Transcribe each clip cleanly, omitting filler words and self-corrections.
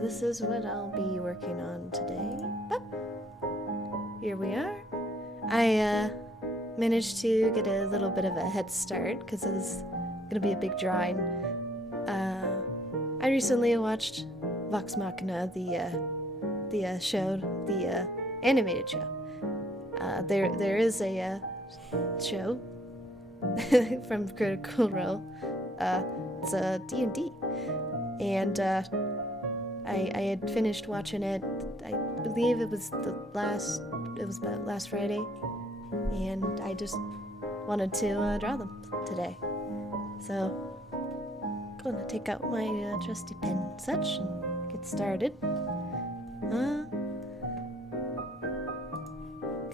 this is what I'll be working on today. But here we are. I managed to get a little bit of a head start because it was gonna be a big drawing. I recently watched Vox Machina, the show, the animated show. There is a show from Critical Role. It's a D&D, and I had finished watching it. I believe it was about last Friday, and I just wanted to draw them today. So I'm gonna take out my trusty pen and such and get started.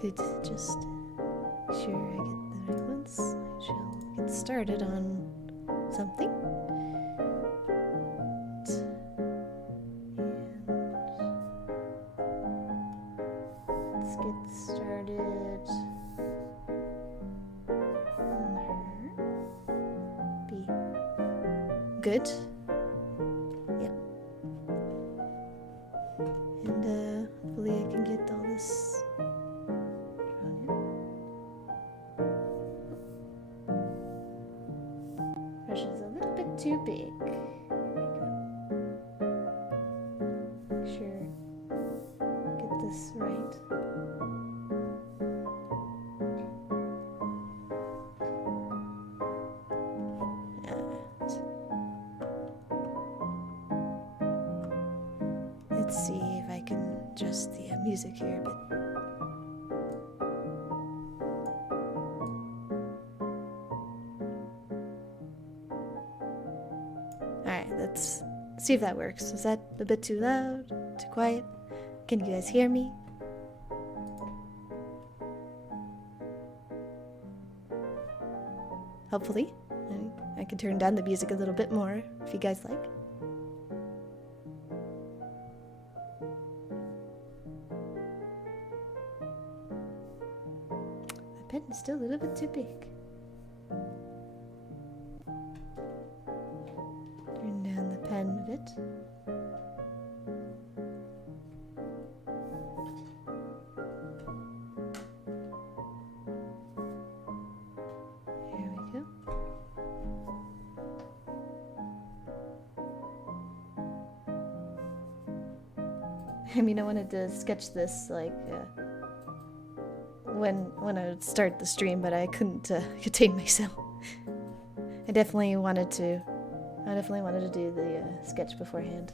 Could just make sure I get the right ones. I shall get started on something. Let's get started on her. Be good. Yep. And hopefully I can get all this drawn in. Brush is a little bit too big. Make sure get this right. Let's see if I can adjust the music here a bit. Alright, let's see if that works. Is that a bit too loud? Too quiet? Can you guys hear me? Hopefully. I can turn down the music a little bit more if you guys like. The pen is still a little bit too big. Turn down the pen a bit. There we go. I mean, I wanted to sketch this like when I would start the stream, but I couldn't contain myself. I definitely wanted to do the sketch beforehand.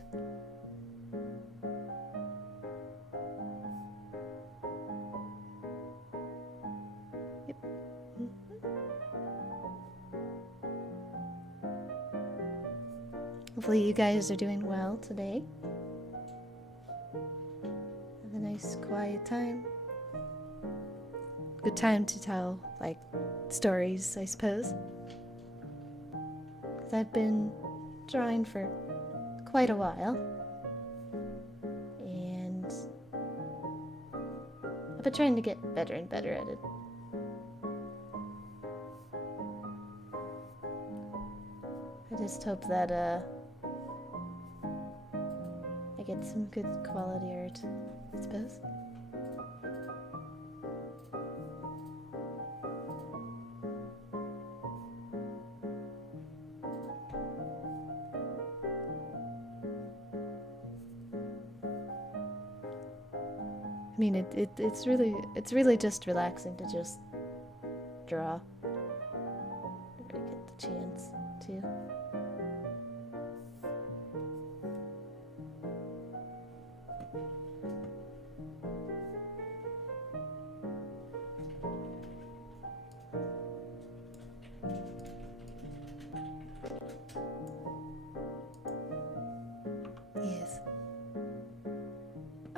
Yep. Hopefully you guys are doing well today. Have a nice quiet time. Good time to tell, like, stories, I suppose. Because I've been drawing for quite a while. And I've been trying to get better and better at it. I just hope that I get some good quality art, I suppose. I mean, it's really just relaxing to just draw. Never get the chance to. Yes.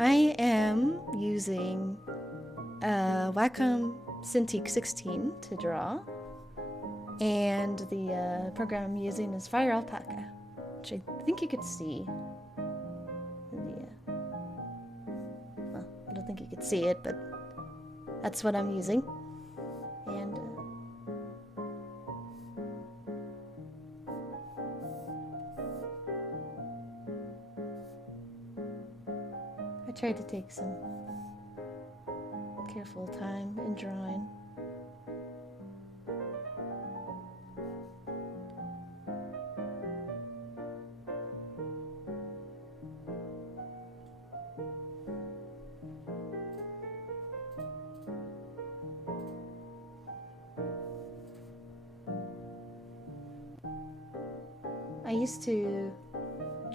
I am using Wacom Cintiq 16 to draw, and the program I'm using is Fire Alpaca, which I think you could see. Well, I don't think you could see it, but that's what I'm using. And try to take some careful time in drawing. I used to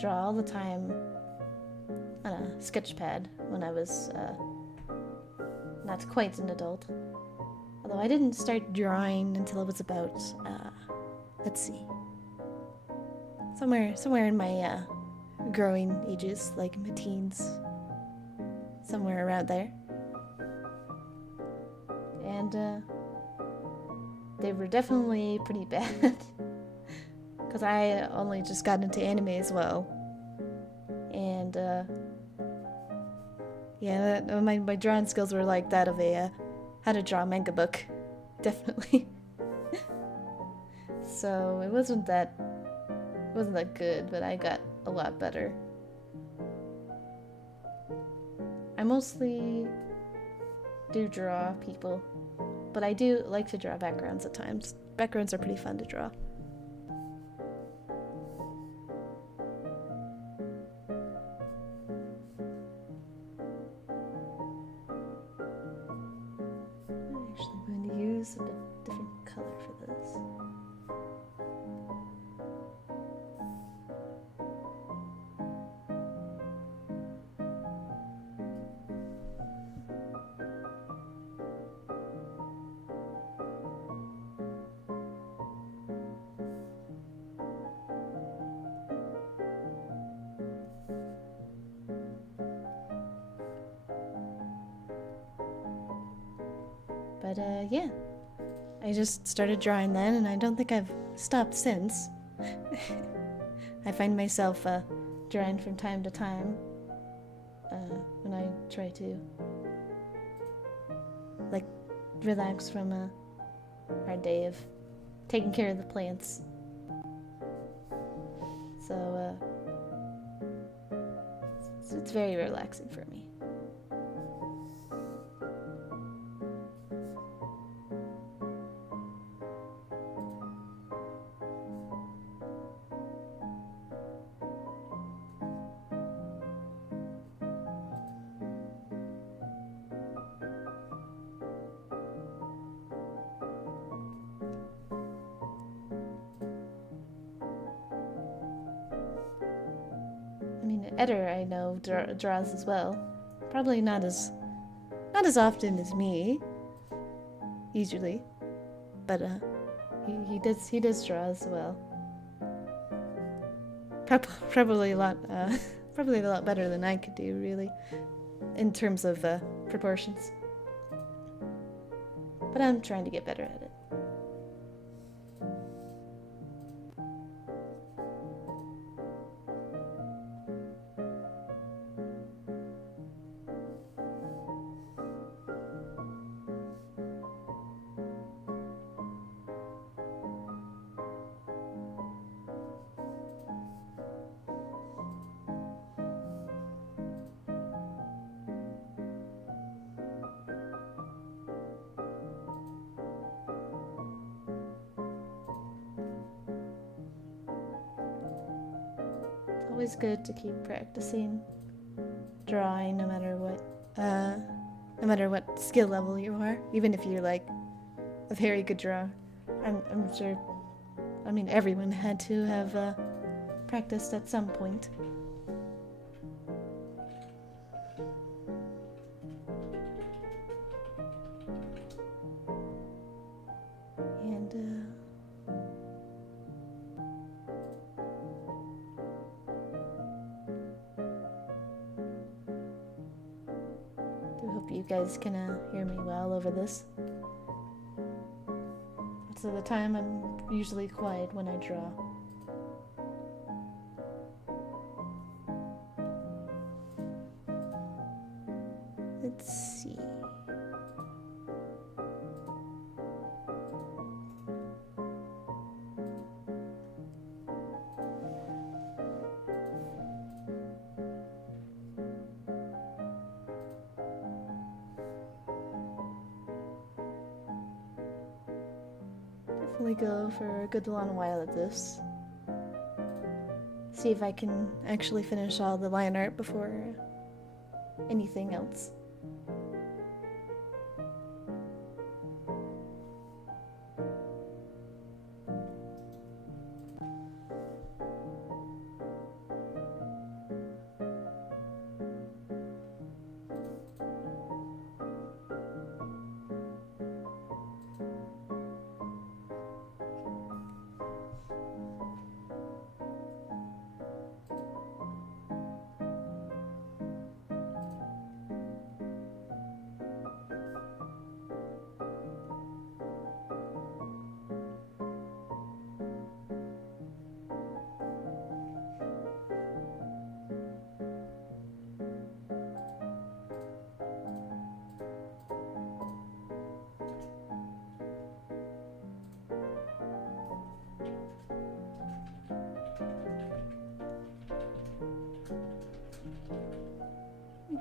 draw all the time on a sketch pad when I was not quite an adult. Although I didn't start drawing until I was about, let's see, somewhere in my growing ages, like my teens, somewhere around there. And they were definitely pretty bad. Because I only just got into anime as well. And, yeah, my drawing skills were like that of a how to draw manga book. Definitely. So it wasn't that good, but I got a lot better. I mostly do draw people, but I do like to draw backgrounds at times. Backgrounds are pretty fun to draw. A bit different color for this. But yeah. I just started drawing then, and I don't think I've stopped since. I find myself drawing from time to time when I try to like relax from a hard day of taking care of the plants. So it's very relaxing for me. Eder, I know, draws as well. Probably not as often as me, usually, but he does draw as well. Probably a lot better than I could do, really, in terms of proportions. But I'm trying to get better at it. Always good to keep practicing drawing, no matter what skill level you are, even if you're like a very good drawer. I'm sure. I mean, everyone had to have practiced at some point. You guys can hear me well over this. Most of the time I'm usually quiet when I draw. Let's see. definitely go for a good long while at this. See if I can actually finish all the line art before anything else.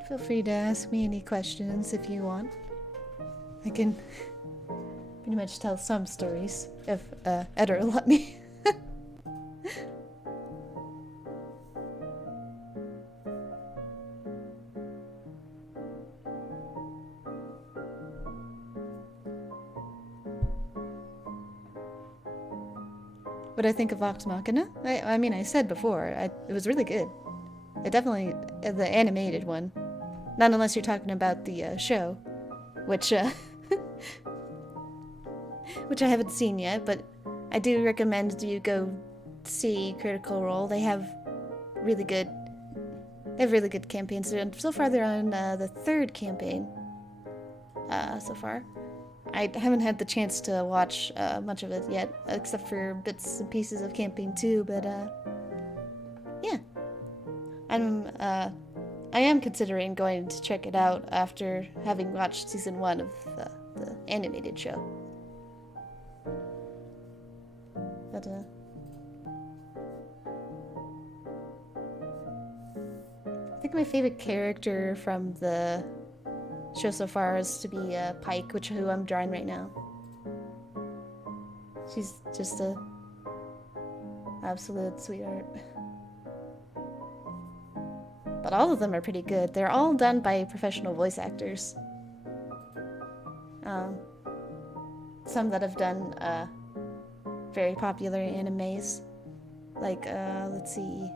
Feel free to ask me any questions if you want. I can pretty much tell some stories if Edder will let me. What I think of Vox Machina? I mean, I said before, it was really good. It definitely, the animated one. Not unless you're talking about the show, which which I haven't seen yet, but I do recommend you go see Critical Role. They have really good campaigns. So far, they're on the 3rd campaign. So far, I haven't had the chance to watch much of it yet, except for bits and pieces of campaign 2. But yeah, I am considering going to check it out after having watched season 1 of the animated show. But I think my favorite character from the show so far is to be Pike, who I'm drawing right now. She's just a absolute sweetheart. But all of them are pretty good. They're all done by professional voice actors. Some that have done very popular animes. Like, let's see.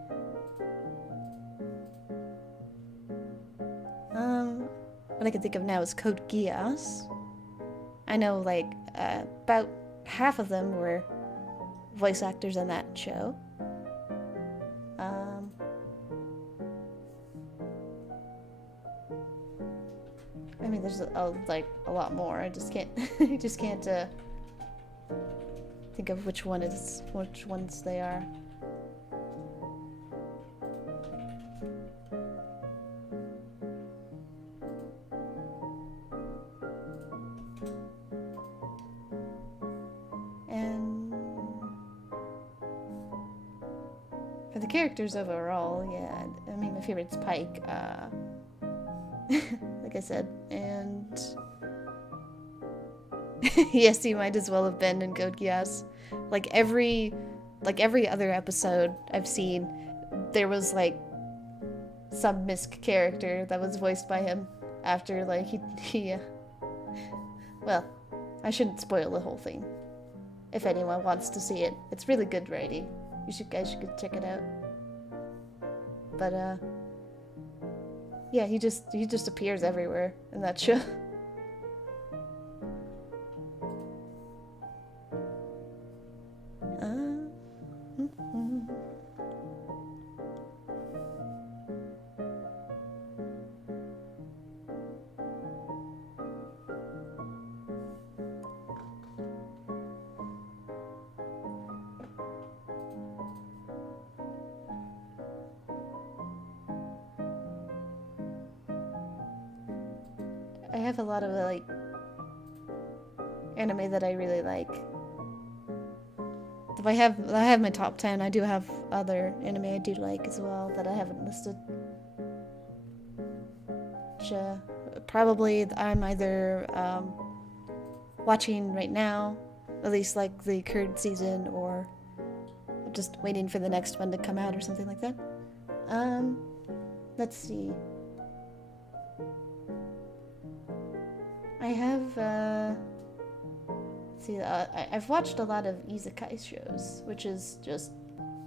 What I can think of now is Code Geass. I know, like, about half of them were voice actors in that show. I mean, there's like a lot more. I just can't, think of which ones they are. And for the characters overall, yeah, I mean, my favorite's Pike. Like I said, and yes, he might as well have been in Code Geass. Like every other episode I've seen, there was like some Misk character that was voiced by him after like he well, I shouldn't spoil the whole thing. If anyone wants to see it, it's really good writing. You guys should check it out. But yeah, he just appears everywhere in that show. I have a lot of like anime that I really like. If I have my top 10. I do have other anime I do like as well that I haven't listed. Which, probably I'm either watching right now, at least like the current season, or just waiting for the next one to come out or something like that. Let's see. I have, I've watched a lot of isekai shows, which is just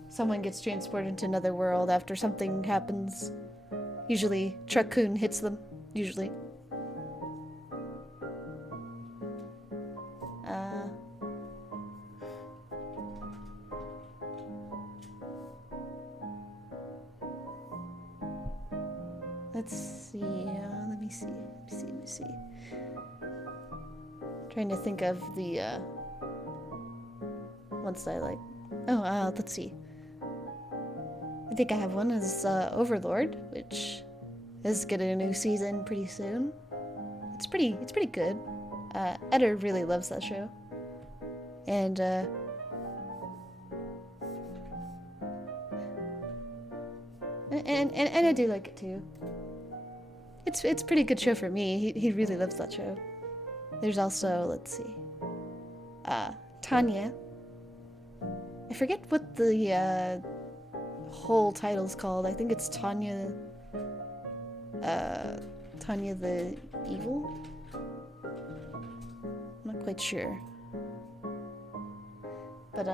someone gets transported to another world after something happens. Usually, Truck-kun hits them, usually. Let's see, let me see. Trying to think of the, ones I like. Oh, let's see. I think I have one as, Overlord, which is getting a new season pretty soon. It's pretty good. Eder really loves that show. And, and I do like it too. It's a pretty good show for me. He really loves that show. There's also, let's see, Tanya. I forget what the whole title's called. I think it's Tanya the Evil? I'm not quite sure. But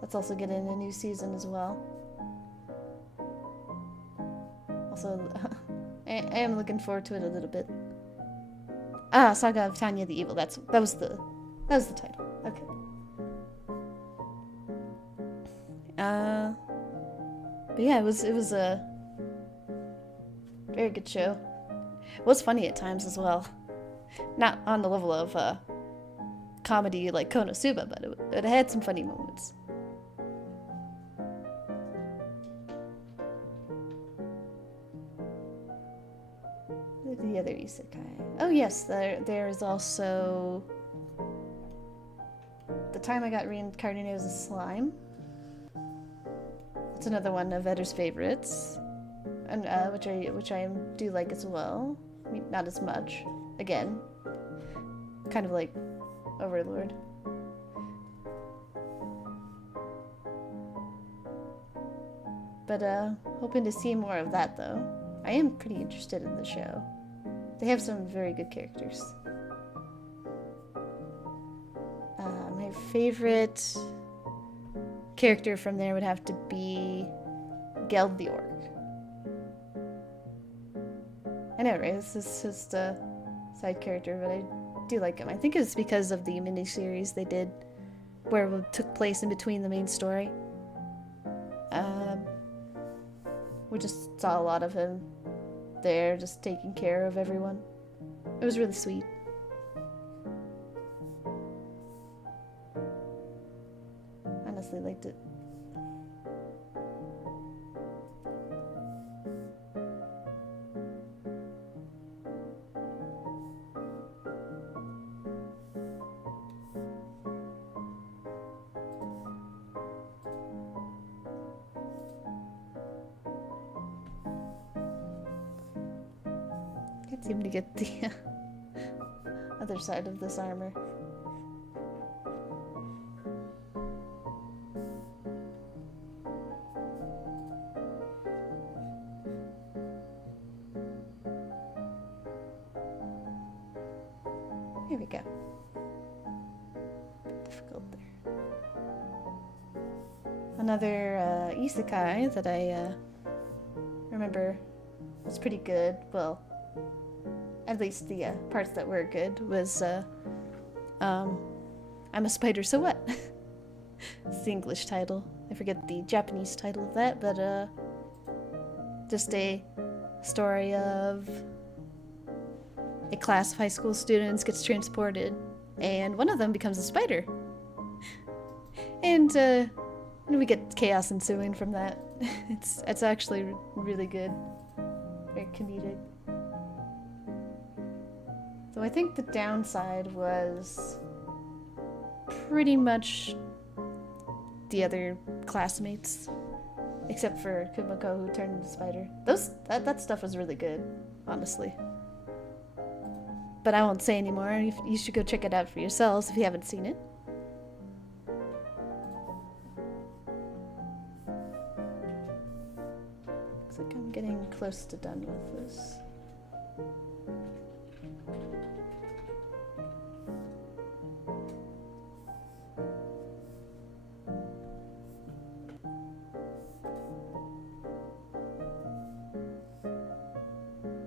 that's also getting a new season as well. Also, I am looking forward to it a little bit. Saga of Tanya the Evil. That was the title. Okay. But yeah, it was a very good show. It was funny at times as well. Not on the level of comedy like Konosuba, but it had some funny moments. The other isekai. Oh yes, there is also the time I got reincarnated as a slime. It's another one of Eder's favorites, and which I do like as well. I mean, not as much. Again, kind of like Overlord. But hoping to see more of that though. I am pretty interested in the show. They have some very good characters. My favorite character from there would have to be Geld the Orc. I know, right? This is just a side character, but I do like him. I think it's because of the miniseries they did where it took place in between the main story. We just saw a lot of him there, just taking care of everyone. It was really sweet. Honestly liked it. Can't seem to get the other side of this armor. Here we go. Difficult there. Another isekai that I remember was pretty good. Well, at least the parts that were good was I'm a Spider, so what? It's the English title. I forget the Japanese title of that, but just a story of a class of high school students gets transported, and one of them becomes a spider. And we get chaos ensuing from that. It's actually really good. Very comedic. So I think the downside was pretty much the other classmates, except for Kumiko, who turned into a spider. That stuff was really good, honestly. But I won't say anymore. You should go check it out for yourselves if you haven't seen it. Looks like I'm getting close to done with this.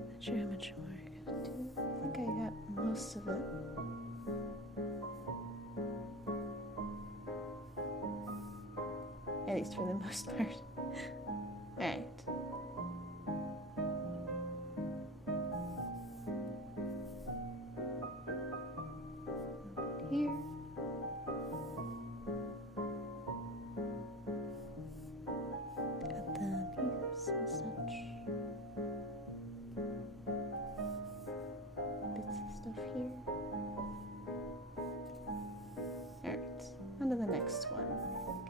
Not sure how much more I gotta do. I think I got most of it. At least for the most part. Alright. Here. Got the leaves and such. Bits of stuff here. Alright. On to the next one, I think.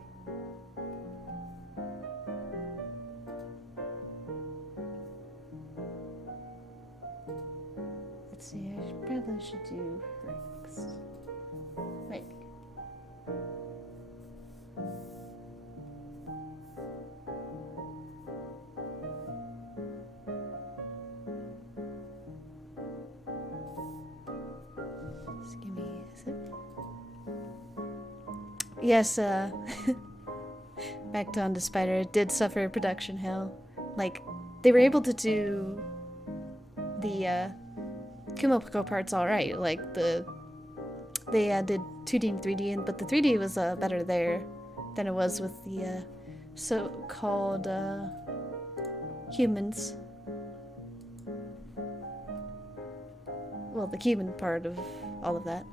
Let's see, I probably should do her next. Maybe. Just give me a sec. Yes, back to On to Spider, it did suffer production hell. Like, they were able to do the Kumoko parts alright. Like, they did 2D and 3D, but the 3D was better there than it was with the so-called humans. Well, the human part of all of that.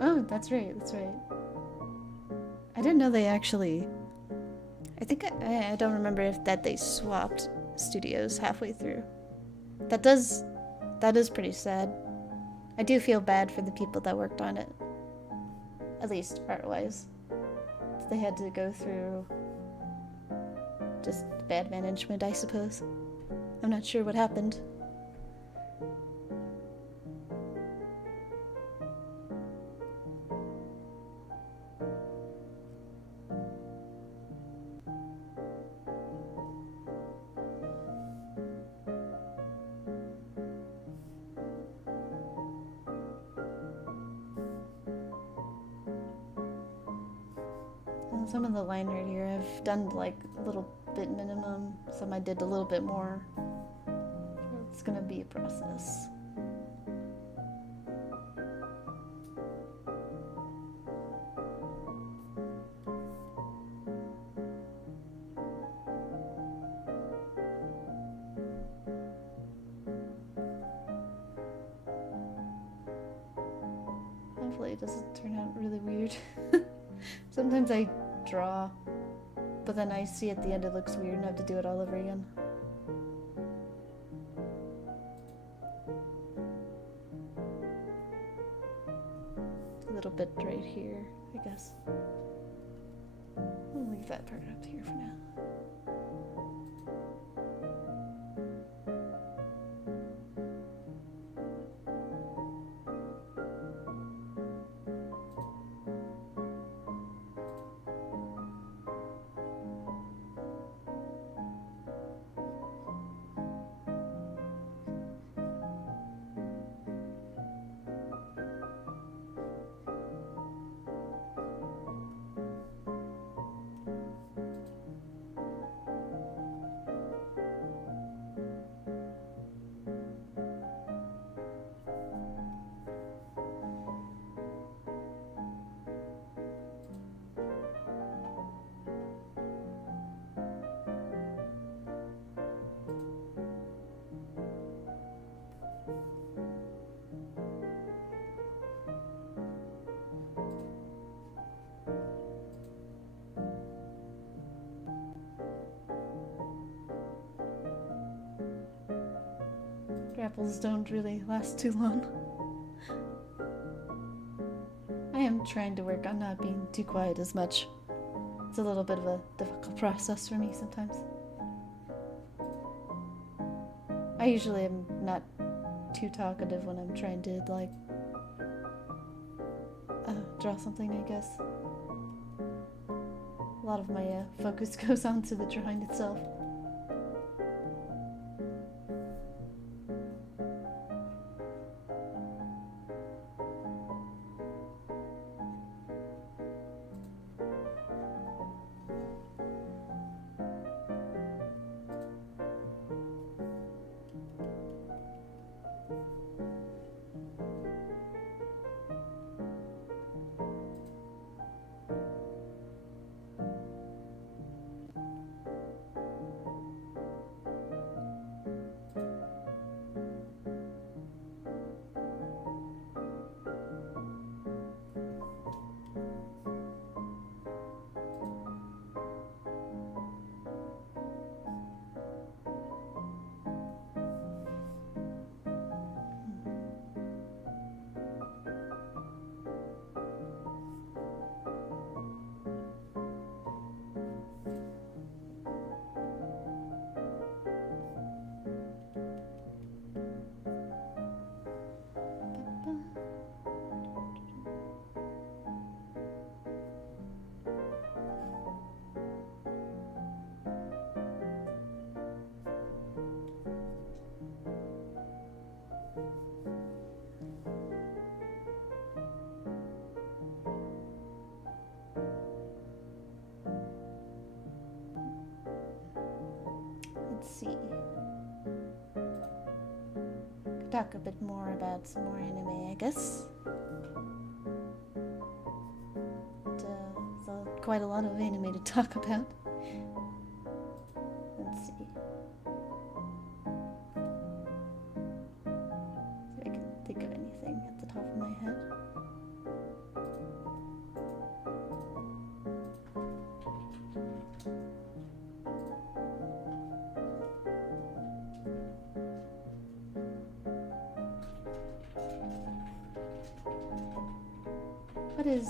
Oh, that's right, that's right. I didn't know they actually... I think I don't remember if they swapped studios halfway through. That is pretty sad. I do feel bad for the people that worked on it. At least art-wise. They had to go through just bad management, I suppose. I'm not sure what happened. Some of the line art here I've done like a little bit minimum, some I did a little bit more. It's gonna be a process. Hopefully it doesn't turn out really weird. Sometimes I draw, but then I see at the end it looks weird and I have to do it all over again. A little bit right here, I guess. I'll leave that part up here for now. apples don't really last too long. I am trying to work on not being too quiet as much. It's a little bit of a difficult process for me sometimes. I usually am not too talkative when I'm trying to, like, draw something, I guess. A lot of my focus goes on to the drawing itself. Let's see. Could talk a bit more about some more anime, I guess. So quite a lot of anime to talk about. Let's see. If I can think of anything at the top of my head. What is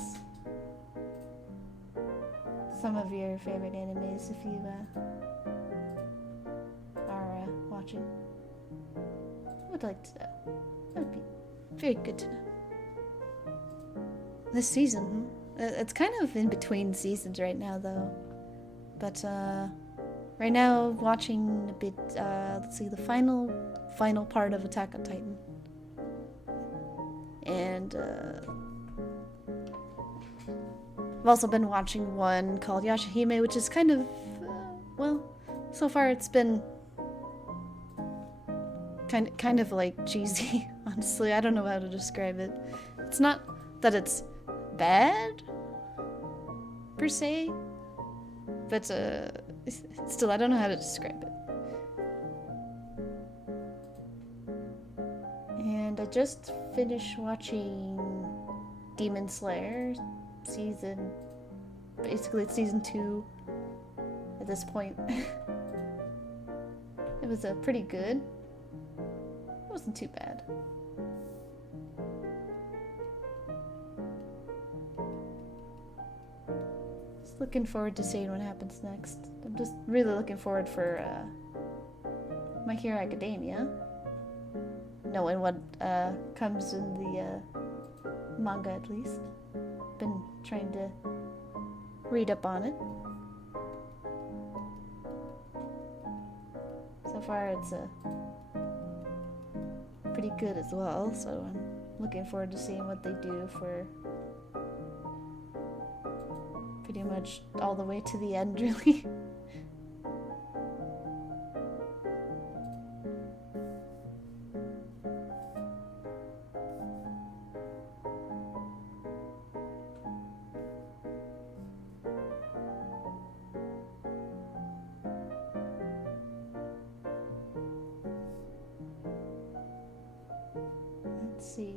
some of your favorite animes if you are watching? I would like to know. That would be very good to know. This season, it's kind of in between seasons right now though. But right now watching a bit, let's see, the final part of Attack on Titan. And I've also been watching one called Yashahime, which is kind of, well, so far it's been kind of like cheesy, honestly. I don't know how to describe it. It's not that it's bad, per se, but still, I don't know how to describe it. And I just finished watching Demon Slayer basically it's season 2 at this point. It was pretty good. It wasn't too bad. Just looking forward to seeing what happens next. I'm just really looking forward for My Hero Academia, knowing what comes in the manga at least. Been trying to read up on it. So far it's pretty good as well, so I'm looking forward to seeing what they do for pretty much all the way to the end, really. Let's see.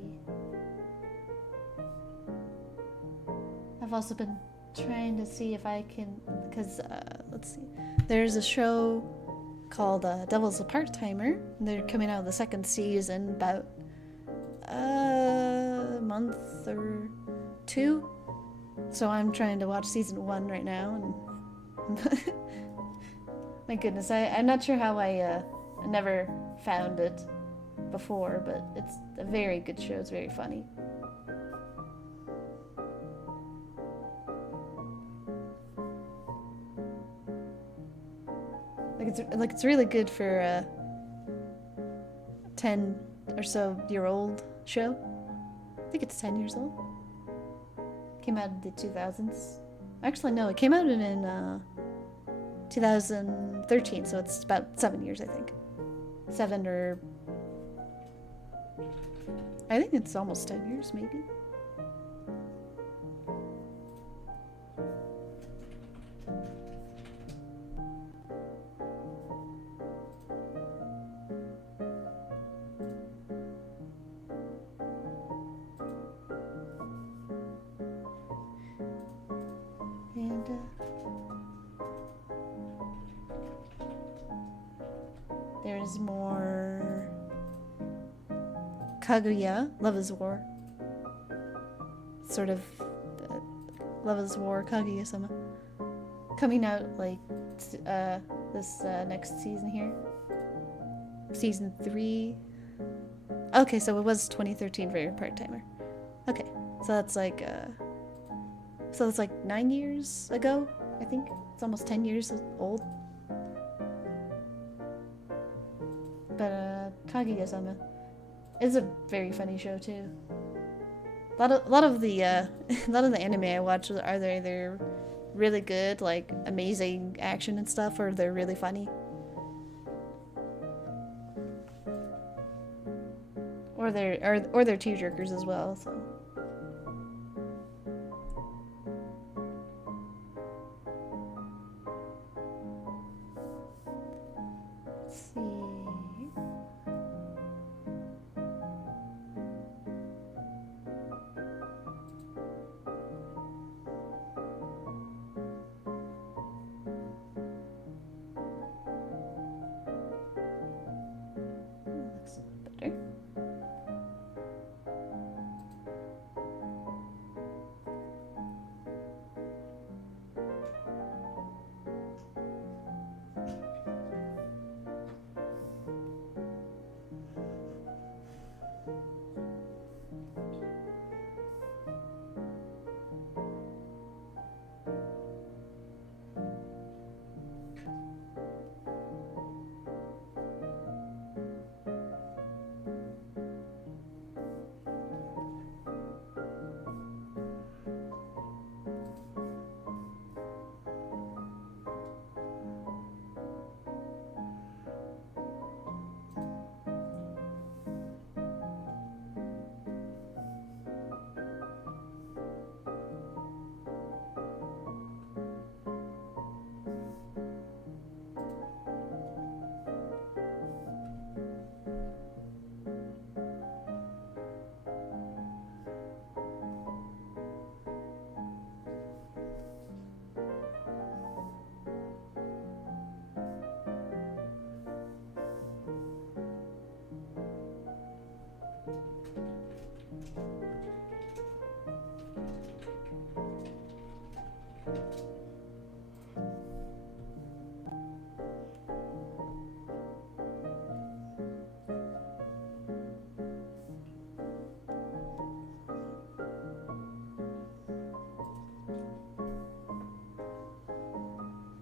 I've also been trying to see if I can, because let's see, there's a show called Devil's a Part-Timer. They're coming out of the second season about a month or two. So I'm trying to watch season 1 right now, and my goodness, I'm not sure how I never found it before, but it's a very good show. It's very funny. It's really good for a 10 or so year old show. I think it's 10 years old. Came out in the 2000s. Actually, no, it came out in 2013, so it's about 7 years, I think. 7 or... I think it's almost 10 years, maybe. And, there's more Kaguya, Love is War. Sort of Love is War, Kaguya-sama. Coming out like this next season here. Season 3. Okay, so it was 2013 for your part-timer. Okay, so that's like 9 years ago, I think. It's almost 10 years old. But Kaguya-sama is a very funny show too. A lot of the anime I watch are either really good, like amazing action and stuff, or they're really funny. Or they're tearjerkers as well, so. Let's see. Looks a little better.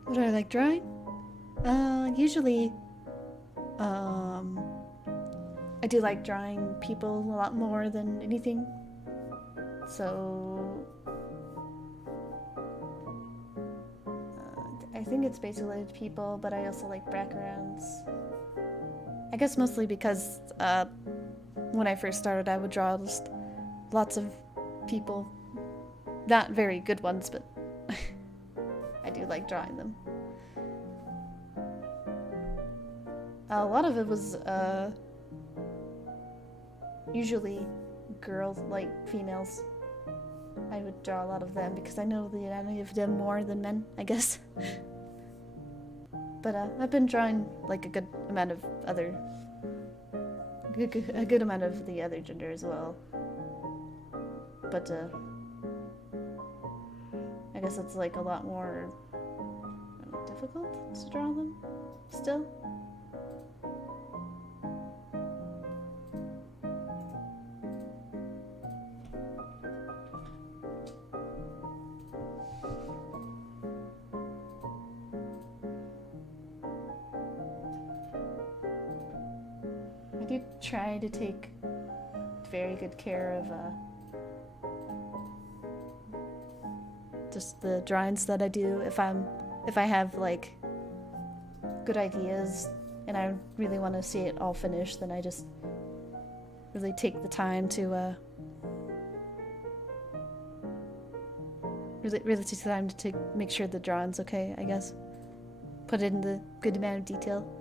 What do I like drawing? Usually, I do like drawing people a lot more than anything. So, I think it's basically people, but I also like backgrounds. I guess mostly because when I first started, I would draw just lots of people. Not very good ones, but I do like drawing them. A lot of it was usually girls, like females. I would draw a lot of them because I know the anatomy of them more than men, I guess. But I've been drawing like a good amount of a good amount of the other gender as well. But I guess it's like a lot more difficult to draw them still. I do try to take very good care of just the drawings that I do. If I have like good ideas and I really want to see it all finished, then I just really take the time to really take the time to make sure the drawing's okay, I guess. Put it in the good amount of detail.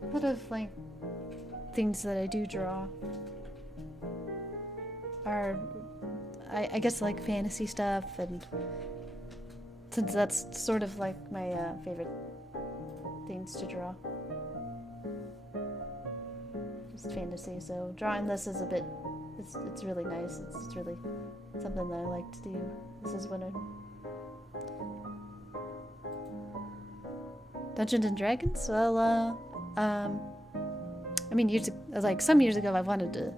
A lot of like things that I do draw are I guess like fantasy stuff, and since that's sort of like my favorite things to draw, just fantasy. So drawing this is a bit, it's really nice. It's really something that I like to do. This is when Dungeons and Dragons. Well, I mean, some years ago, I wanted to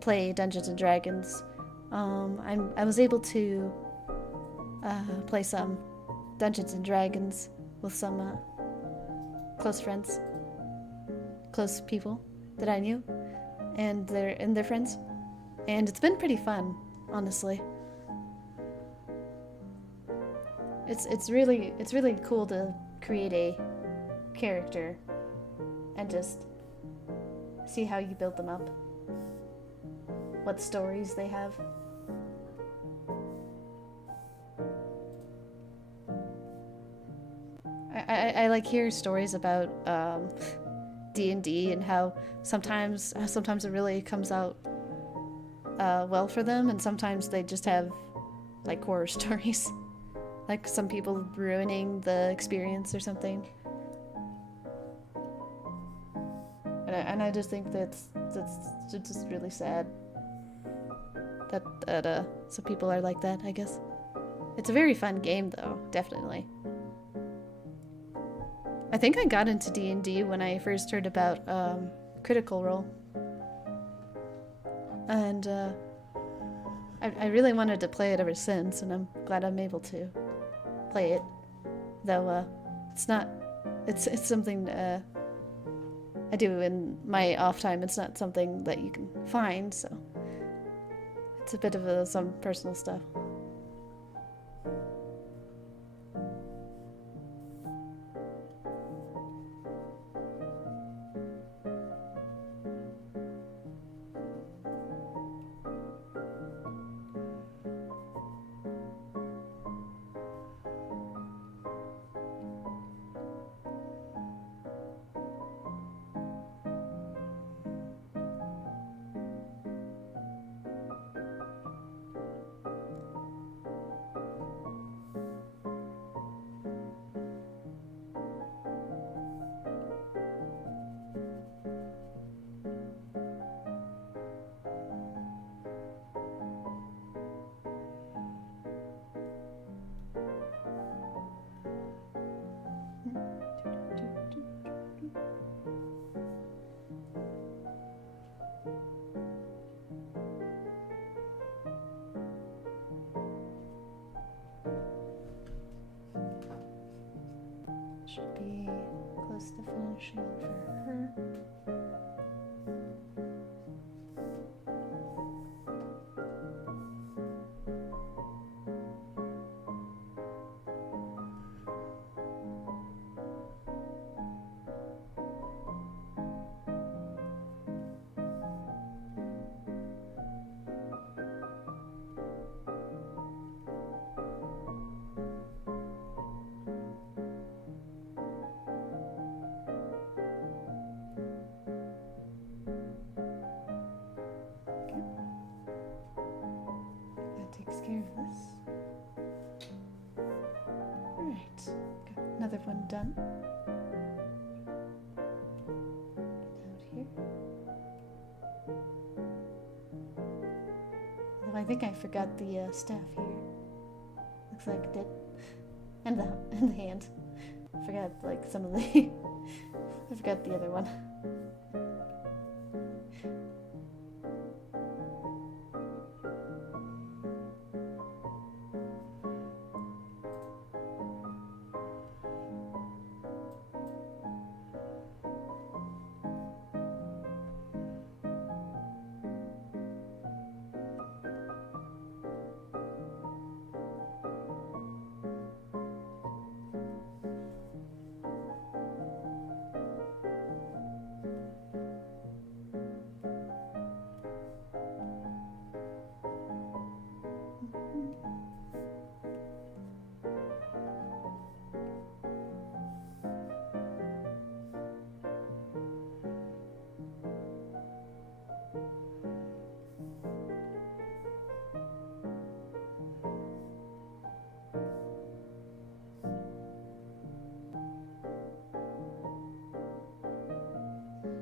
play Dungeons and Dragons. I was able to play some Dungeons and Dragons with some close friends, close people that I knew, and their friends, and it's been pretty fun, honestly. It's really cool to create a character and just see how you build them up, what stories they have. I like hear stories about D&D and how sometimes it really comes out well for them, and sometimes they just have like horror stories, like some people ruining the experience or something. And I just think that's just really sad that some people are like that, I guess. It's a very fun game though, definitely. I think I got into D&D when I first heard about Critical Role. And I really wanted to play it ever since, and I'm glad I'm able to play it. Though it's something I do in my off time. It's not something that you can find, so it's a bit of some personal stuff. should be close to finishing for her. Takes care of this. Alright, got another one done. Out here. Although I think I forgot the staff here. Looks like I did. And the hand. I forgot like some of the I forgot the other one.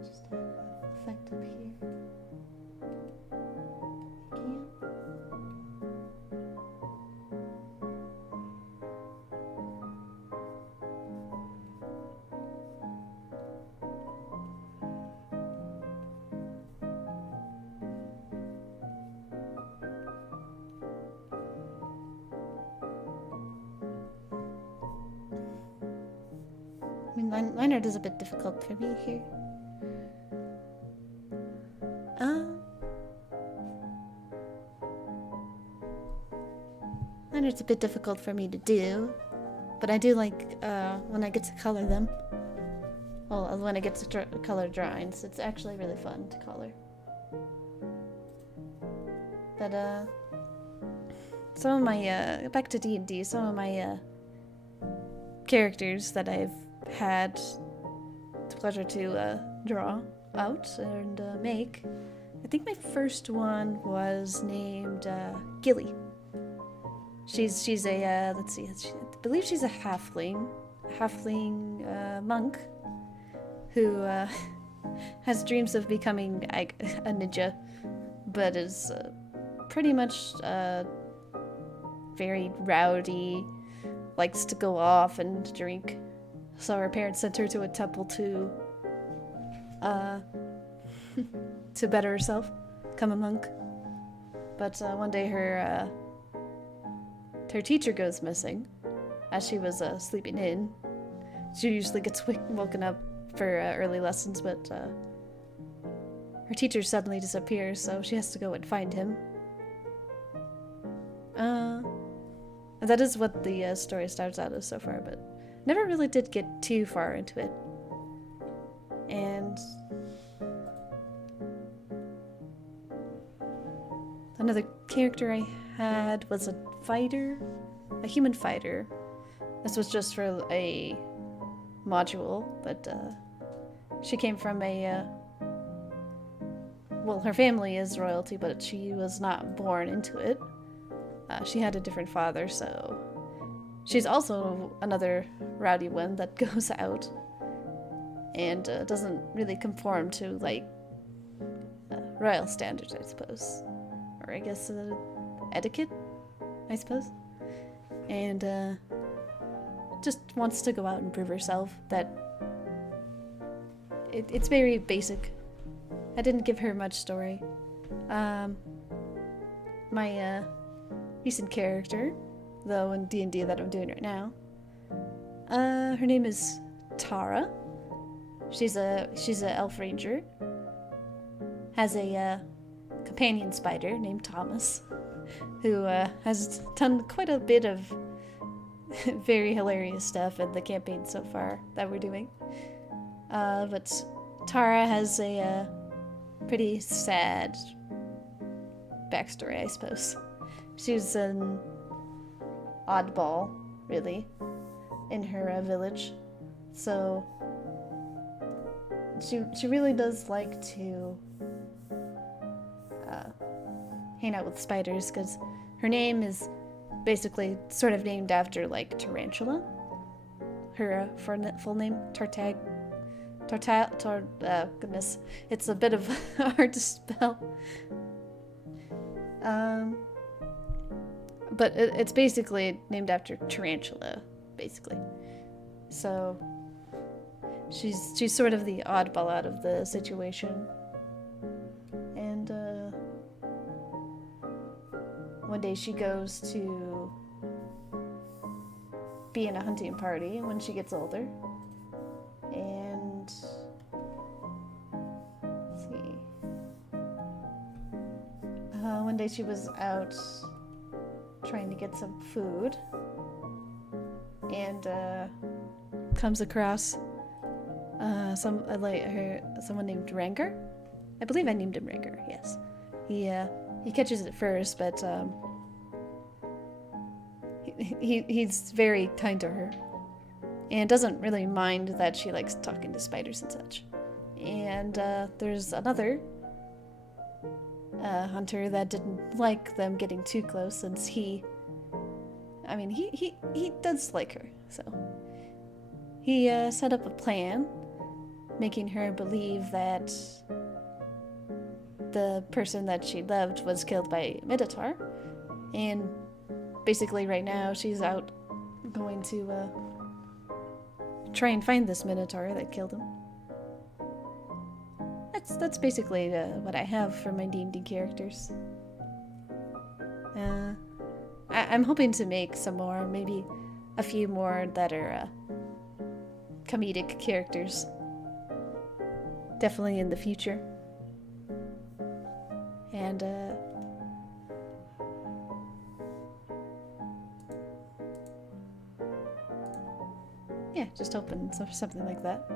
Just have an effect up here. Again. I mean, line art is a bit difficult for me here. Line art's a bit difficult for me to do, but I do like when I get to color them. Well, when I get to color drawings, it's actually really fun to color. But some of my back to D&D, some of my characters that I've had the pleasure to draw out and make. I think my first one was named Gilly. She's a let's see, I believe she's a halfling monk who has dreams of becoming a ninja, but is pretty much very rowdy, likes to go off and drink. So her parents sent her to a temple to better herself, become a monk. But one day her teacher goes missing as she was sleeping in. She usually gets woken up for early lessons, but her teacher suddenly disappears, so she has to go and find him. And that is what the story starts out as so far, but never really did get too far into it. And another character I had was a fighter, a human fighter. This was just for a module, but she came from a well, her family is royalty, but she was not born into it. She had a different father, so she's also another rowdy one that goes out and doesn't really conform to like royal standards, I suppose, or I guess etiquette, I suppose, and just wants to go out and prove herself. That it's very basic. I didn't give her much story. My recent character, though, in D&D that I'm doing right now, Her name is Tara. She's a elf ranger. Has a companion spider named Thomas, who has done quite a bit of very hilarious stuff in the campaign so far that we're doing. But Tara has a pretty sad backstory, I suppose. She's an oddball, really, in her village. So she really does like to hang out with spiders, because her name is basically sort of named after, like, tarantula. Her full name, goodness, it's a bit of hard to spell. But it's basically named after tarantula, basically. So she's sort of the oddball out of the situation. And one day she goes to be in a hunting party when she gets older. And let's see. One day she was out trying to get some food and comes across someone named Ranger. I believe I named him Ranger, yes. He catches it first, but he's very kind to her and doesn't really mind that she likes talking to spiders and such. And there's another hunter that didn't like them getting too close, since he does like her. So he set up a plan, making her believe that the person that she loved was killed by a Minotaur. And basically right now she's out going to try and find this Minotaur that killed him. That's basically what I have for my D&D characters. I'm hoping to make some more, maybe a few more that are comedic characters. Definitely in the future. And yeah, just hoping for something like that.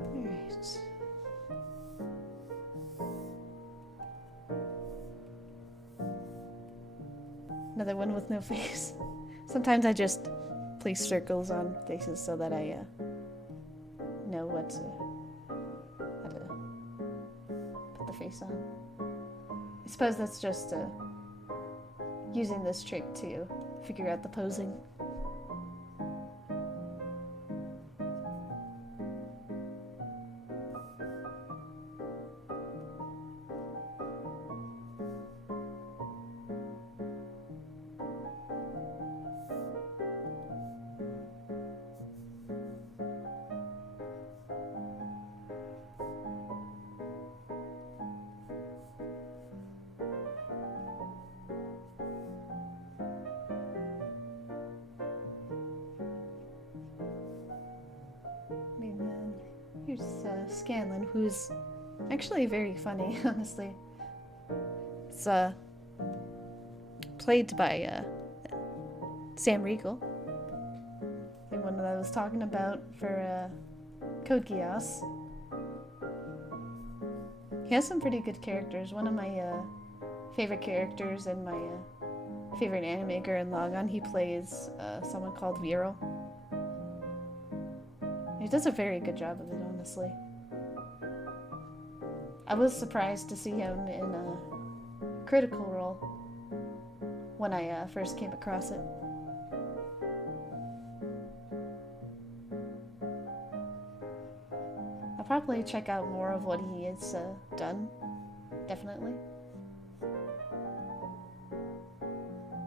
Alright. Another one with no face. Sometimes I just place circles on faces so that I know how to put the face on. I suppose that's just using this trick to figure out the posing. Here's Scanlan, who's actually very funny, honestly. It's played by Sam Riegel, the one that I was talking about for Code Geass. He has some pretty good characters. One of my favorite characters in my favorite anime, Gurren Lagann, he plays someone called Viral. He does a very good job of it, honestly. I was surprised to see him in a Critical Role when I first came across it. I'll probably check out more of what he has done, definitely.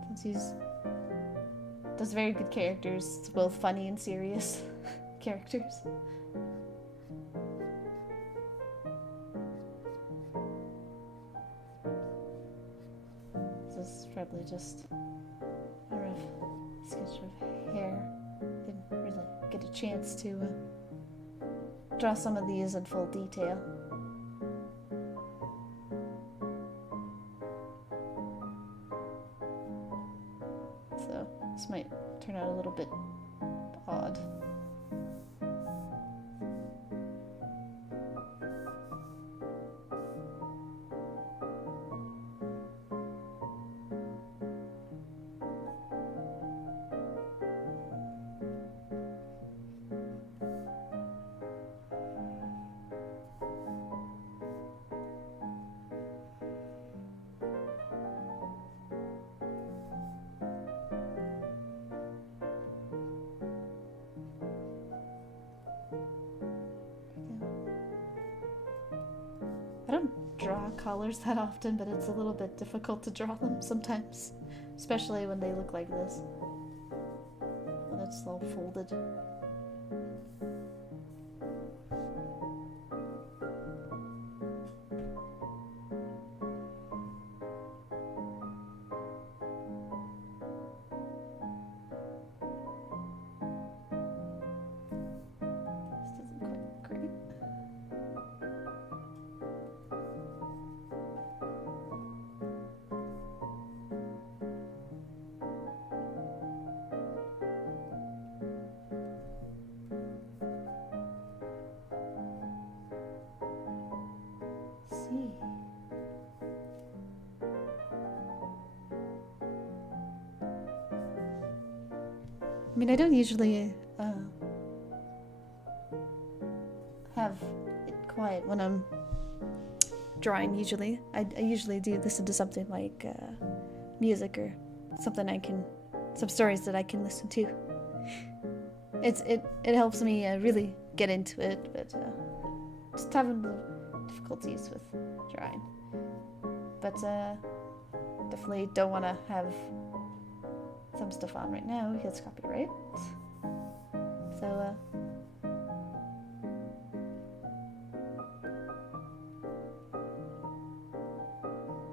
Since he does very good characters, both funny and serious characters. So is probably just a rough sketch of hair. Didn't really get a chance to draw some of these in full detail. So this might turn out a little bit odd. I don't draw collars that often, but it's a little bit difficult to draw them sometimes, especially when they look like this. When it's all folded. This isn't quite great. See. I mean, I don't usually have it quiet when I'm drawing. Usually, I usually do listen to something like music or something some stories that I can listen to. It helps me really get into it, but just having difficulties with drawing. But definitely don't want to have some stuff on right now because copyright. So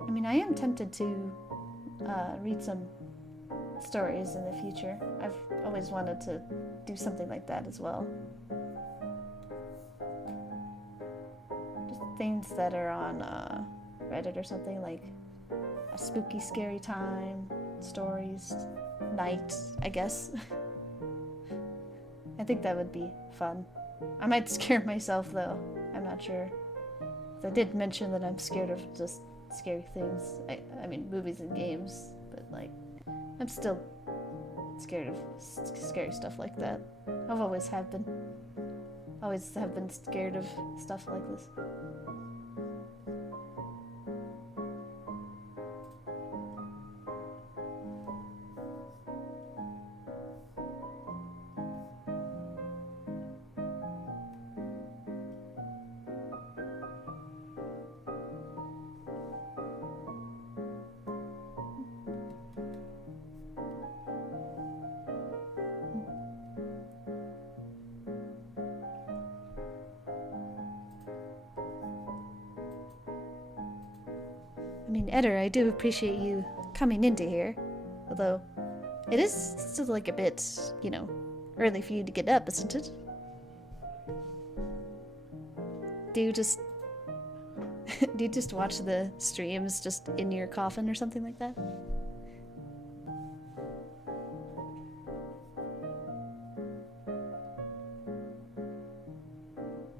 I mean, I am tempted to read some stories in the future. I've always wanted to do something like that as well. Just things that are on Reddit or something, like a spooky, scary time, stories, night, I guess. I think that would be fun. I might scare myself though. I'm not sure. I did mention that I'm scared of just scary things. I mean, movies and games, but like, I'm still scared of scary stuff like that. I've always have been. Always have been scared of stuff like this. I mean, Edder, I do appreciate you coming into here, although it is still like a bit, you know, early for you to get up, isn't it? Do you just watch the streams just in your coffin or something like that?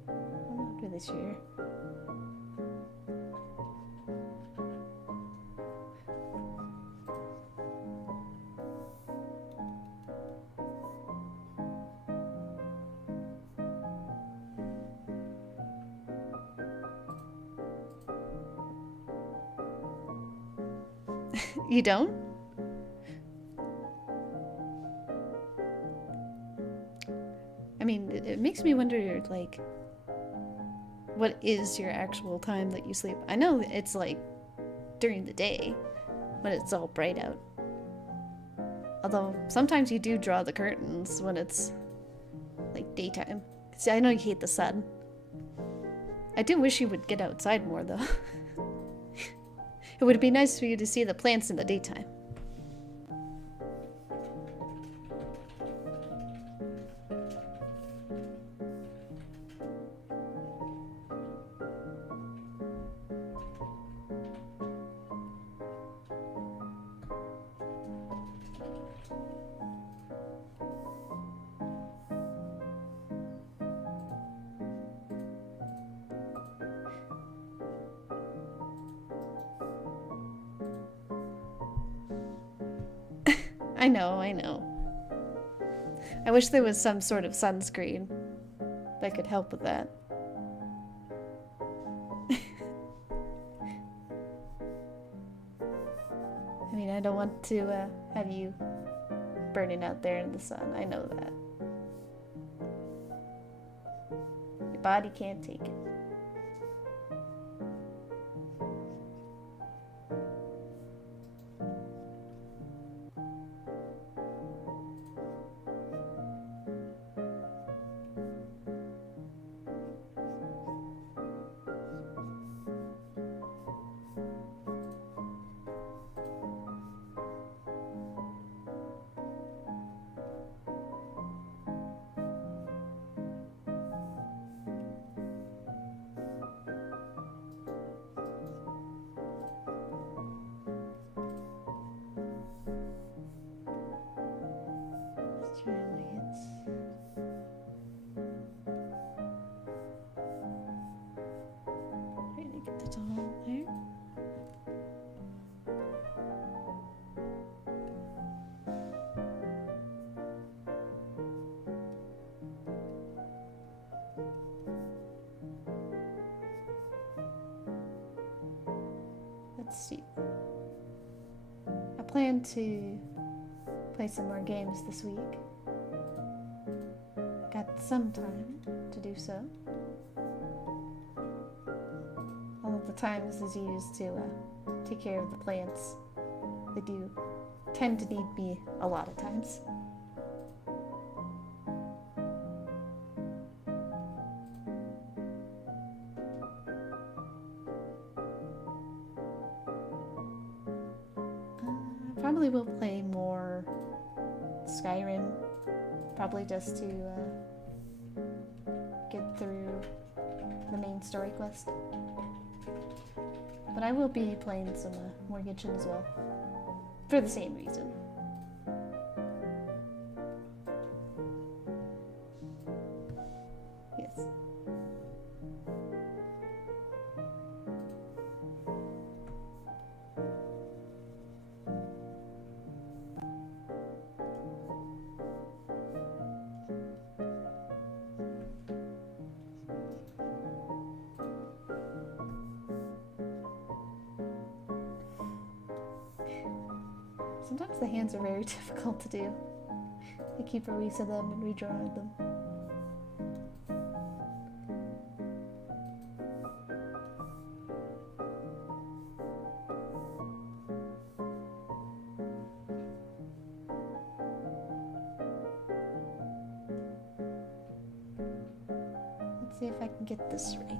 I'm not really sure. You don't? I mean, it makes me wonder, like, what is your actual time that you sleep? I know it's, like, during the day, when it's all bright out. Although, sometimes you do draw the curtains when it's, like, daytime. See, I know you hate the sun. I do wish you would get outside more, though. It would be nice for you to see the plants in the daytime. I know. I wish there was some sort of sunscreen that could help with that. I mean, I don't want to have you burning out there in the sun. I know that. Your body can't take it. Let's see. I plan to play some more games this week. Got some time to do so. All of the time is used to take care of the plants. They do tend to need me a lot of times. Probably will play more Skyrim, probably just to get through the main story quest. But I will be playing some Mortgage as well, for the same reason. Yes. Sometimes the hands are very difficult to do. I keep erasing them and redrawing them. Let's see if I can get this right.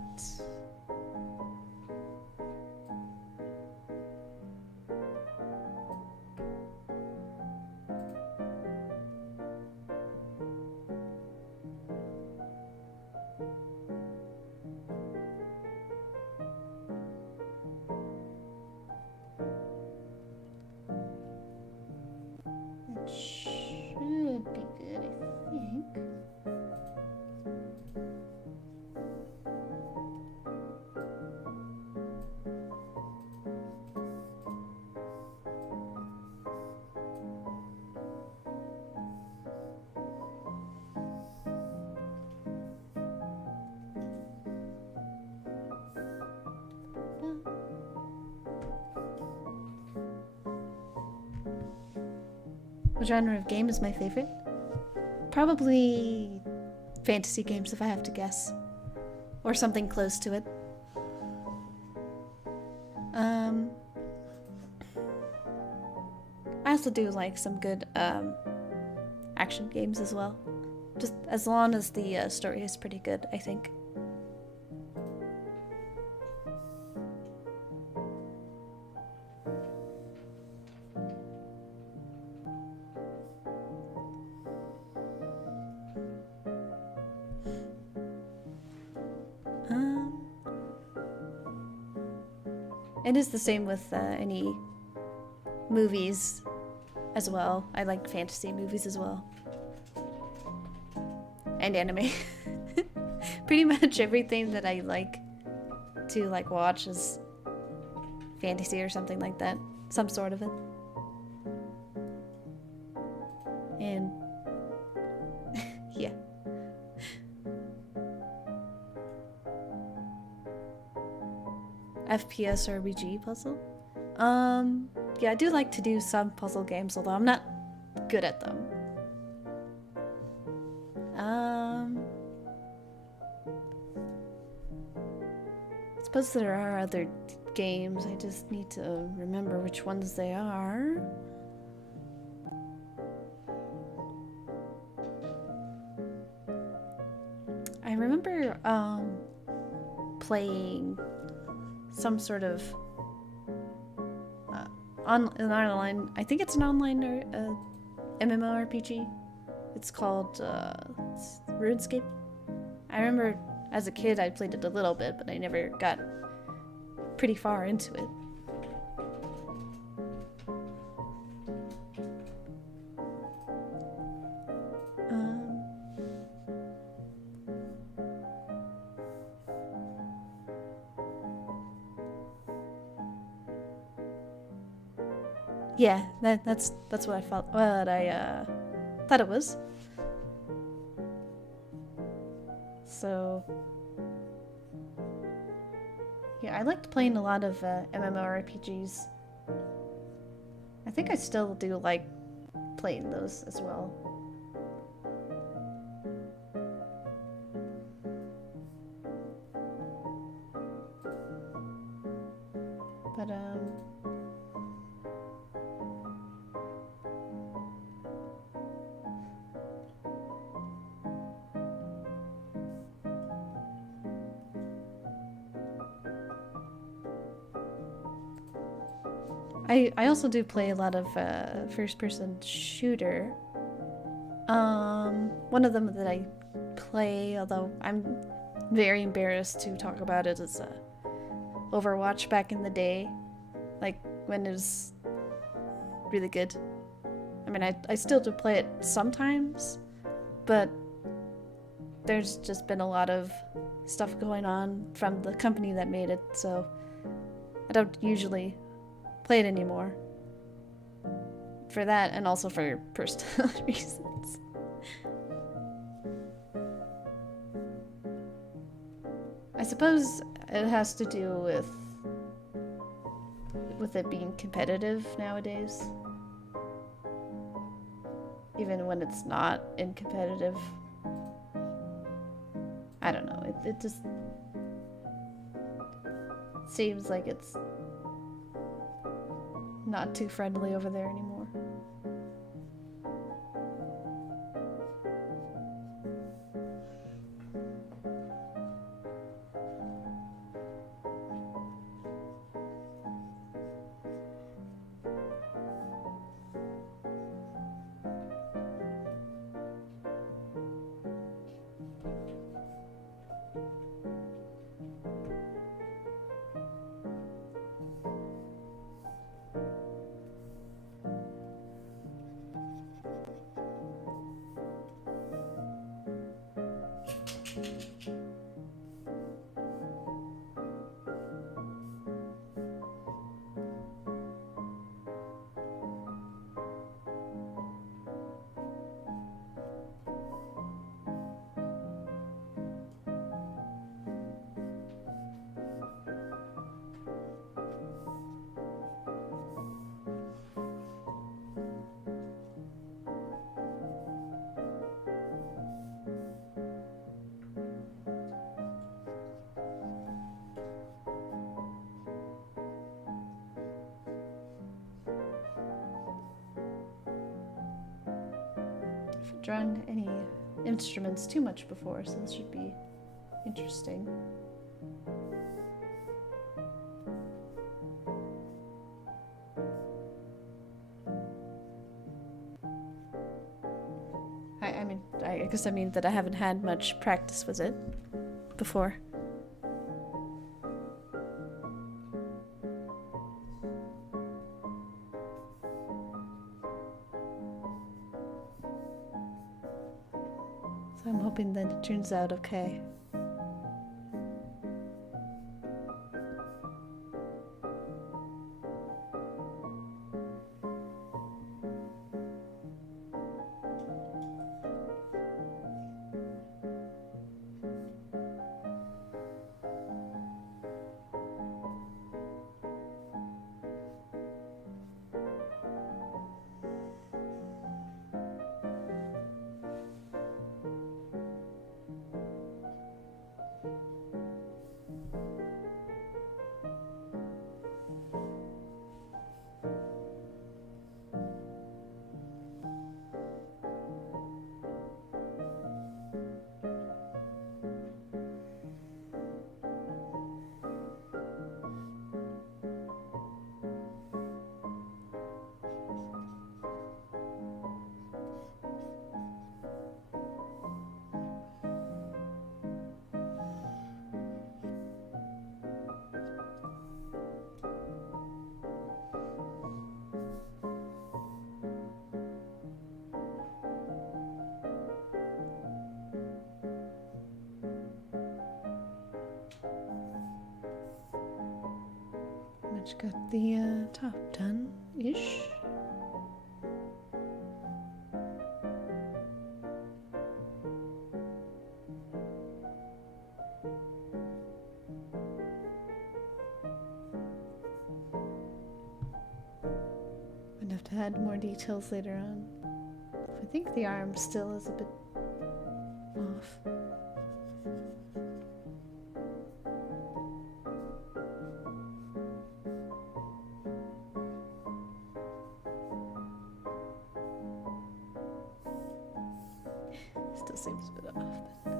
Should be good, I think. What genre of game is my favorite? Probably fantasy games if I have to guess. Or something close to it. I also do like some good action games as well. Just as long as the story is pretty good, I think. it is the same with any movies as well. I like fantasy movies as well. And anime. Pretty much everything that I like to watch is fantasy or something like that. Some sort of it. And yeah. FPS RPG puzzle? Yeah, I do like to do some puzzle games, although I'm not good at them. I suppose there are other games, I just need to remember which ones they are. I remember playing some sort of an online, I think it's an online MMORPG. It's called RuneScape. I remember as a kid I played it a little bit, but I never got pretty far into it. Yeah, that's what I thought. What I thought it was. So yeah, I liked playing a lot of MMORPGs. I think I still do like playing those as well. But I also do play a lot of first-person shooter. One of them that I play, although I'm very embarrassed to talk about it, is Overwatch back in the day, like when it was really good. I mean, I still do play it sometimes, but there's just been a lot of stuff going on from the company that made it, so I don't usually play it anymore. For that, and also for personal reasons. I suppose it has to do with it being competitive nowadays. Even when it's not in competitive. I don't know, it just seems like it's not too friendly over there anymore. Drawn any instruments too much before, so this should be interesting. I guess I mean that I haven't had much practice with it before. So I'm hoping that it turns out okay. Which got the top done-ish. I'd have to add more details later on. I think the arm still is a bit off. Still seems a bit off, but...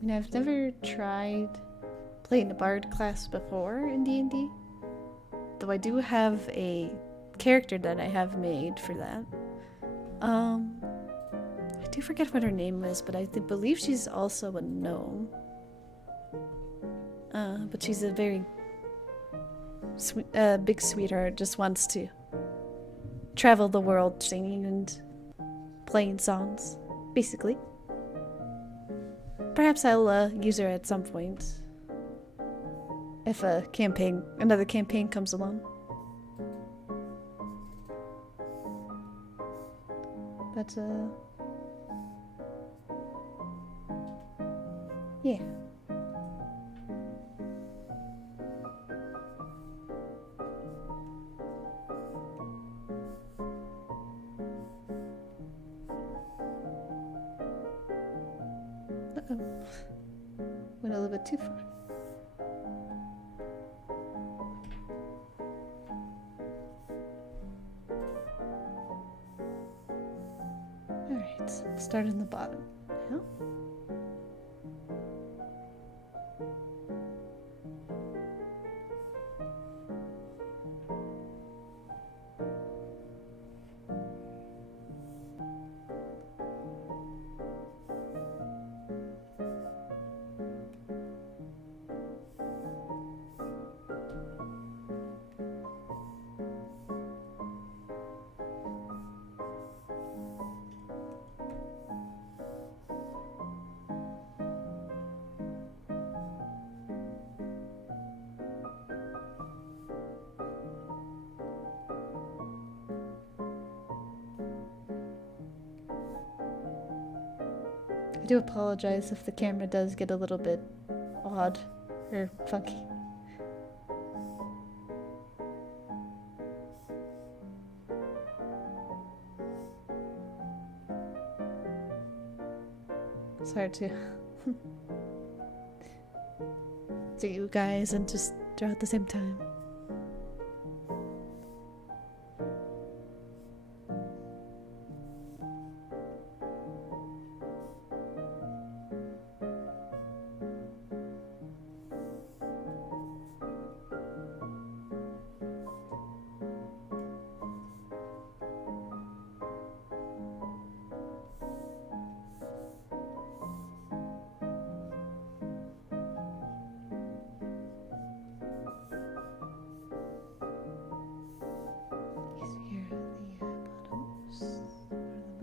I mean, I've never tried playing a bard class before in D&D, though I do have a character that I have made for that. I do forget what her name is, but I believe she's also a gnome. But she's a very big sweetheart, just wants to travel the world singing and playing songs, basically. Perhaps I'll use her at some point if another campaign comes along. But yeah. Uh-oh. Went a little bit too far. Alright, start in the bottom. Yeah. I do apologize if the camera does get a little bit odd or funky. It's hard to see you guys and just draw at the same time.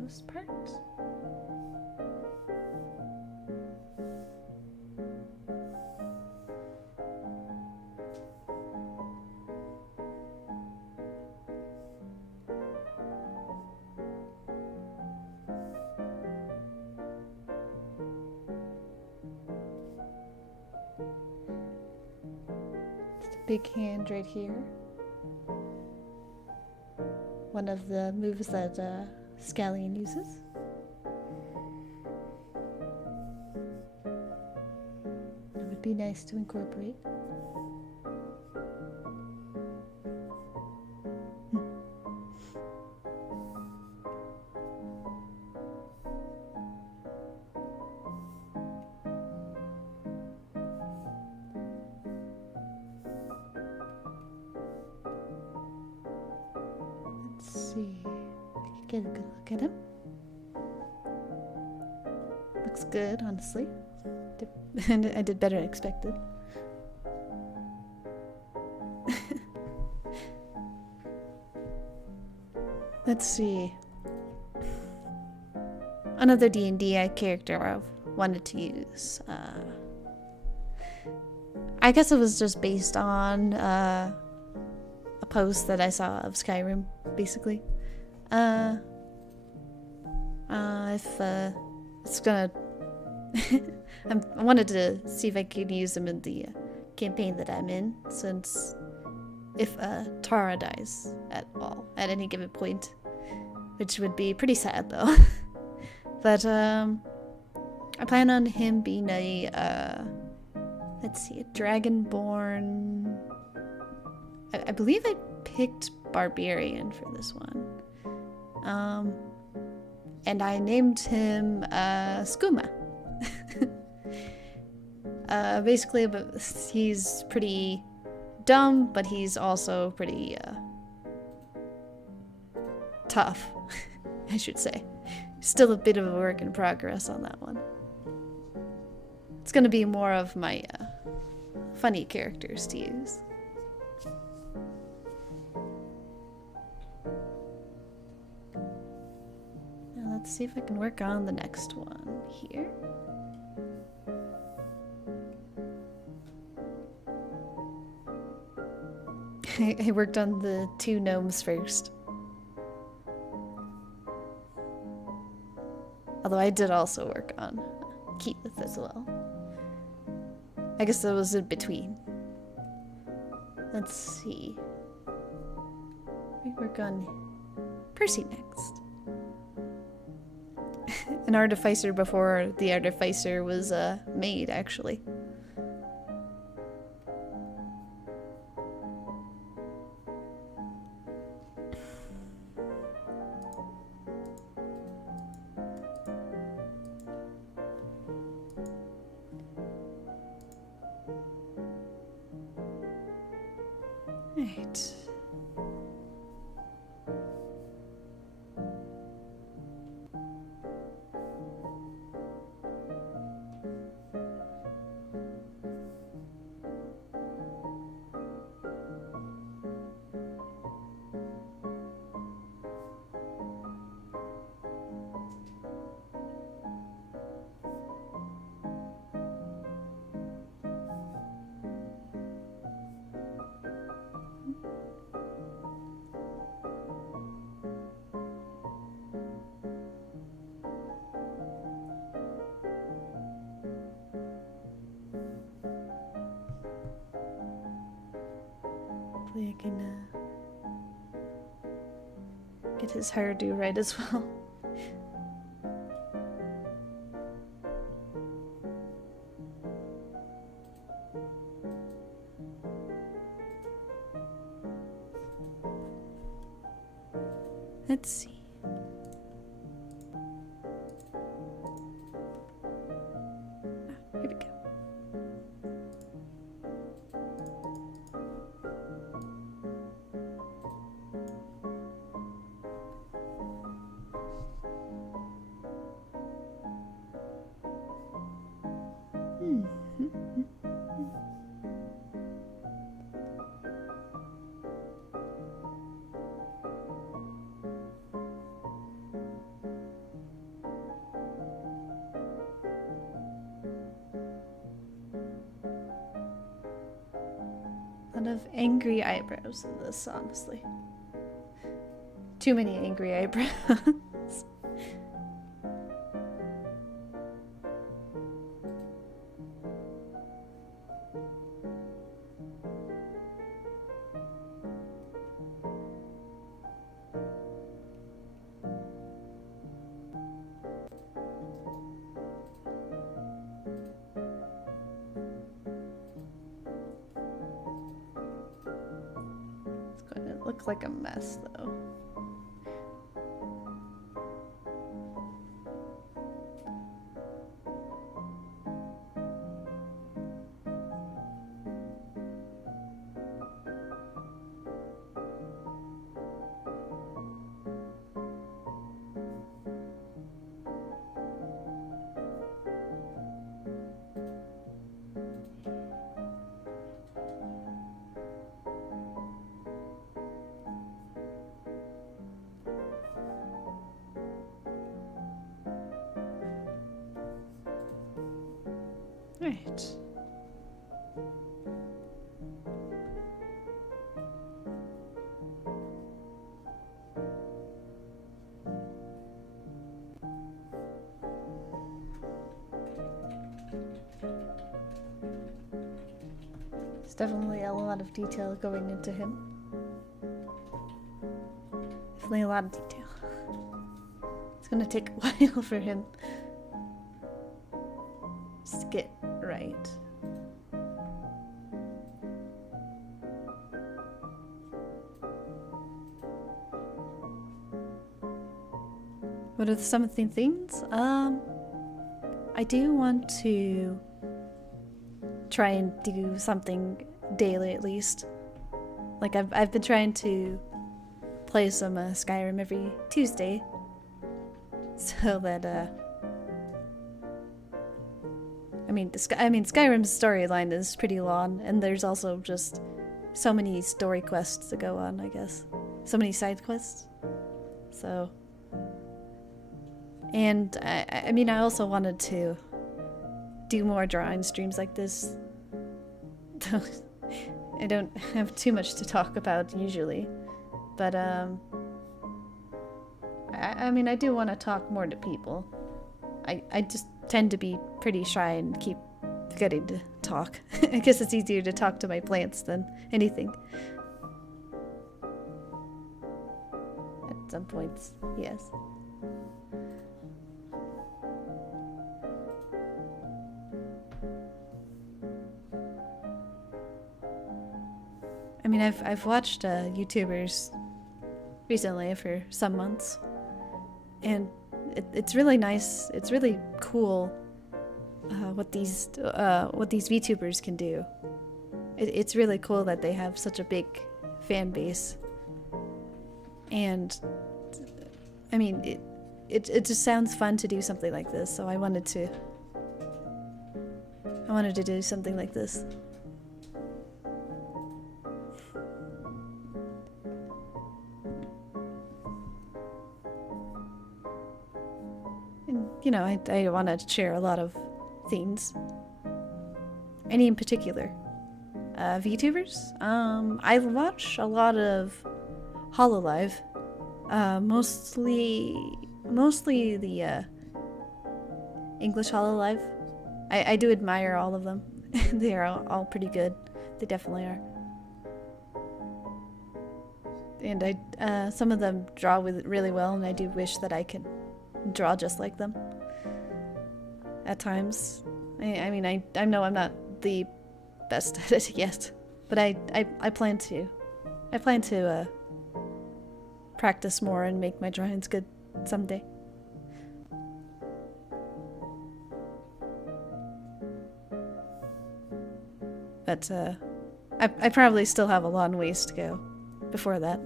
most part. Big hand right here. One of the moves that Scallion uses. It would be nice to incorporate. Let's see. I can get a good look at him. Looks good, honestly. And I did better than expected. Let's see. Another D&D character I've wanted to use. I guess it was just based on a post that I saw of Skyrim, basically. If it's gonna, I wanted to see if I could use them in the campaign that I'm in, since if Tara dies at all at any given point, which would be pretty sad though. But I plan on him being a let's see, a dragonborn. I believe I picked barbarian for this one. And I named him Skooma. Basically, he's pretty dumb, but he's also pretty tough, I should say. Still a bit of a work in progress on that one. It's gonna be more of my funny characters to use. Now let's see if I can work on the next one here. I worked on the 2 gnomes first. Although I did also work on Keith as well. I guess that was in between. Let's see. We work on Percy next. An artificer before the artificer was made, actually. Right. Hopefully I can get his hairdo right as well. Let's see. Here we go. lot of angry eyebrows in this, honestly. Too many angry eyebrows. Looks like a mess, though. Right. There's definitely a lot of detail going into him. Definitely a lot of detail. It's gonna take a while for him to get right. What are some of the things? I do want to try and do something daily at least. Like I've been trying to play some Skyrim every Tuesday, so that I mean Skyrim's storyline is pretty long, and there's also just so many story quests to go on, I guess. So many side quests. So, and I mean I also wanted to do more drawing streams like this. I don't have too much to talk about usually, but I mean I do want to talk more to people. I just tend to be pretty shy and keep forgetting to talk. I guess it's easier to talk to my plants than anything. At some points, yes. I mean, I've watched YouTubers recently for some months, and it's really nice. It's really cool what these VTubers can do. It's really cool that they have such a big fan base, and I mean it just sounds fun to do something like this. So I wanted to do something like this. You know, I want to share a lot of things. Any in particular? VTubers? I watch a lot of Hololive. Mostly the English Hololive. I do admire all of them. They are all pretty good. They definitely are. And some of them draw really well, and I do wish that I could draw just like them at times. I mean I know I'm not the best at it yet, but I plan to practice more and make my drawings good someday. But I probably still have a long ways to go before that.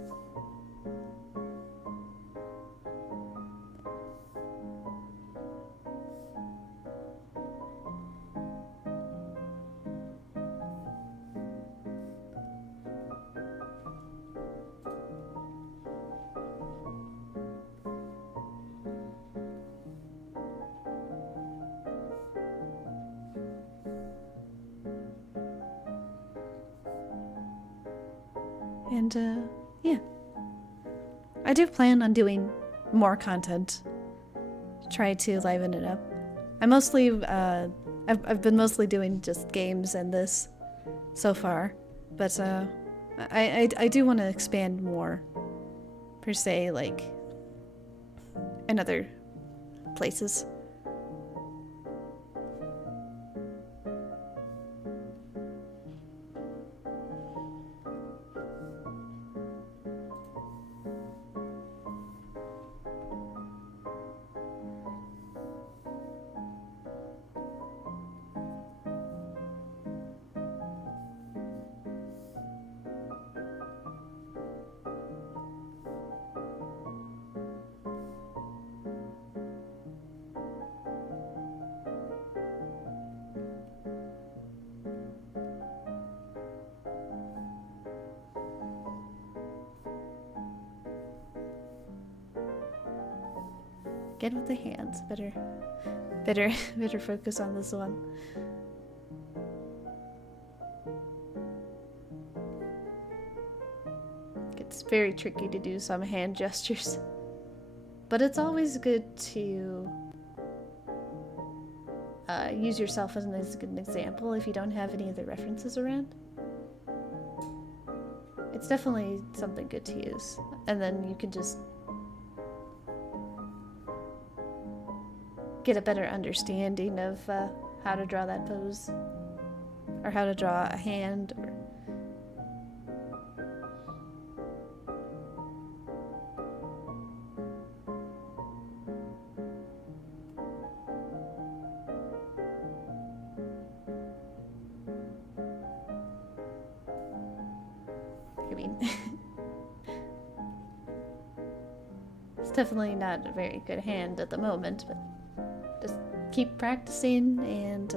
And, yeah. I do plan on doing more content. Try to liven it up. I've been mostly doing just games and this so far. But, I do want to expand more. Per se, like, in other places. Get with the hands. Better focus on this one. It's very tricky to do some hand gestures. But it's always good to use yourself as an example if you don't have any other references around. It's definitely something good to use. And then you can just get a better understanding of how to draw that pose, or how to draw a hand. I mean, it's definitely not a very good hand at the moment, but just keep practicing and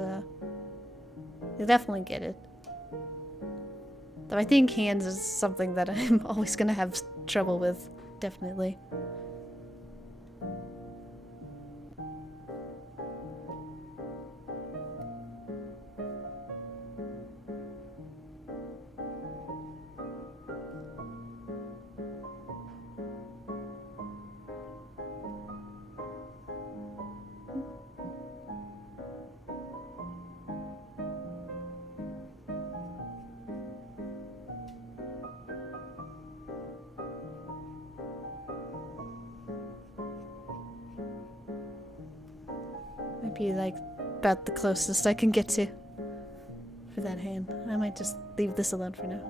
you'll definitely get it. Though I think hands is something that I'm always gonna have trouble with, definitely. Might be like about the closest I can get to for that hand. I might just leave this alone for now.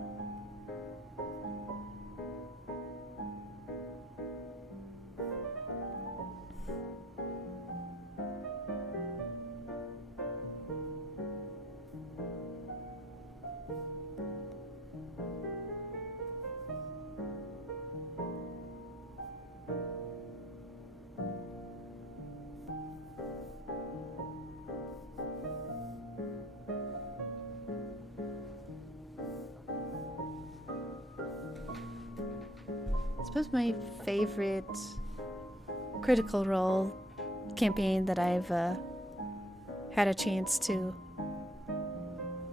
I suppose my favorite Critical Role campaign that I've had a chance to,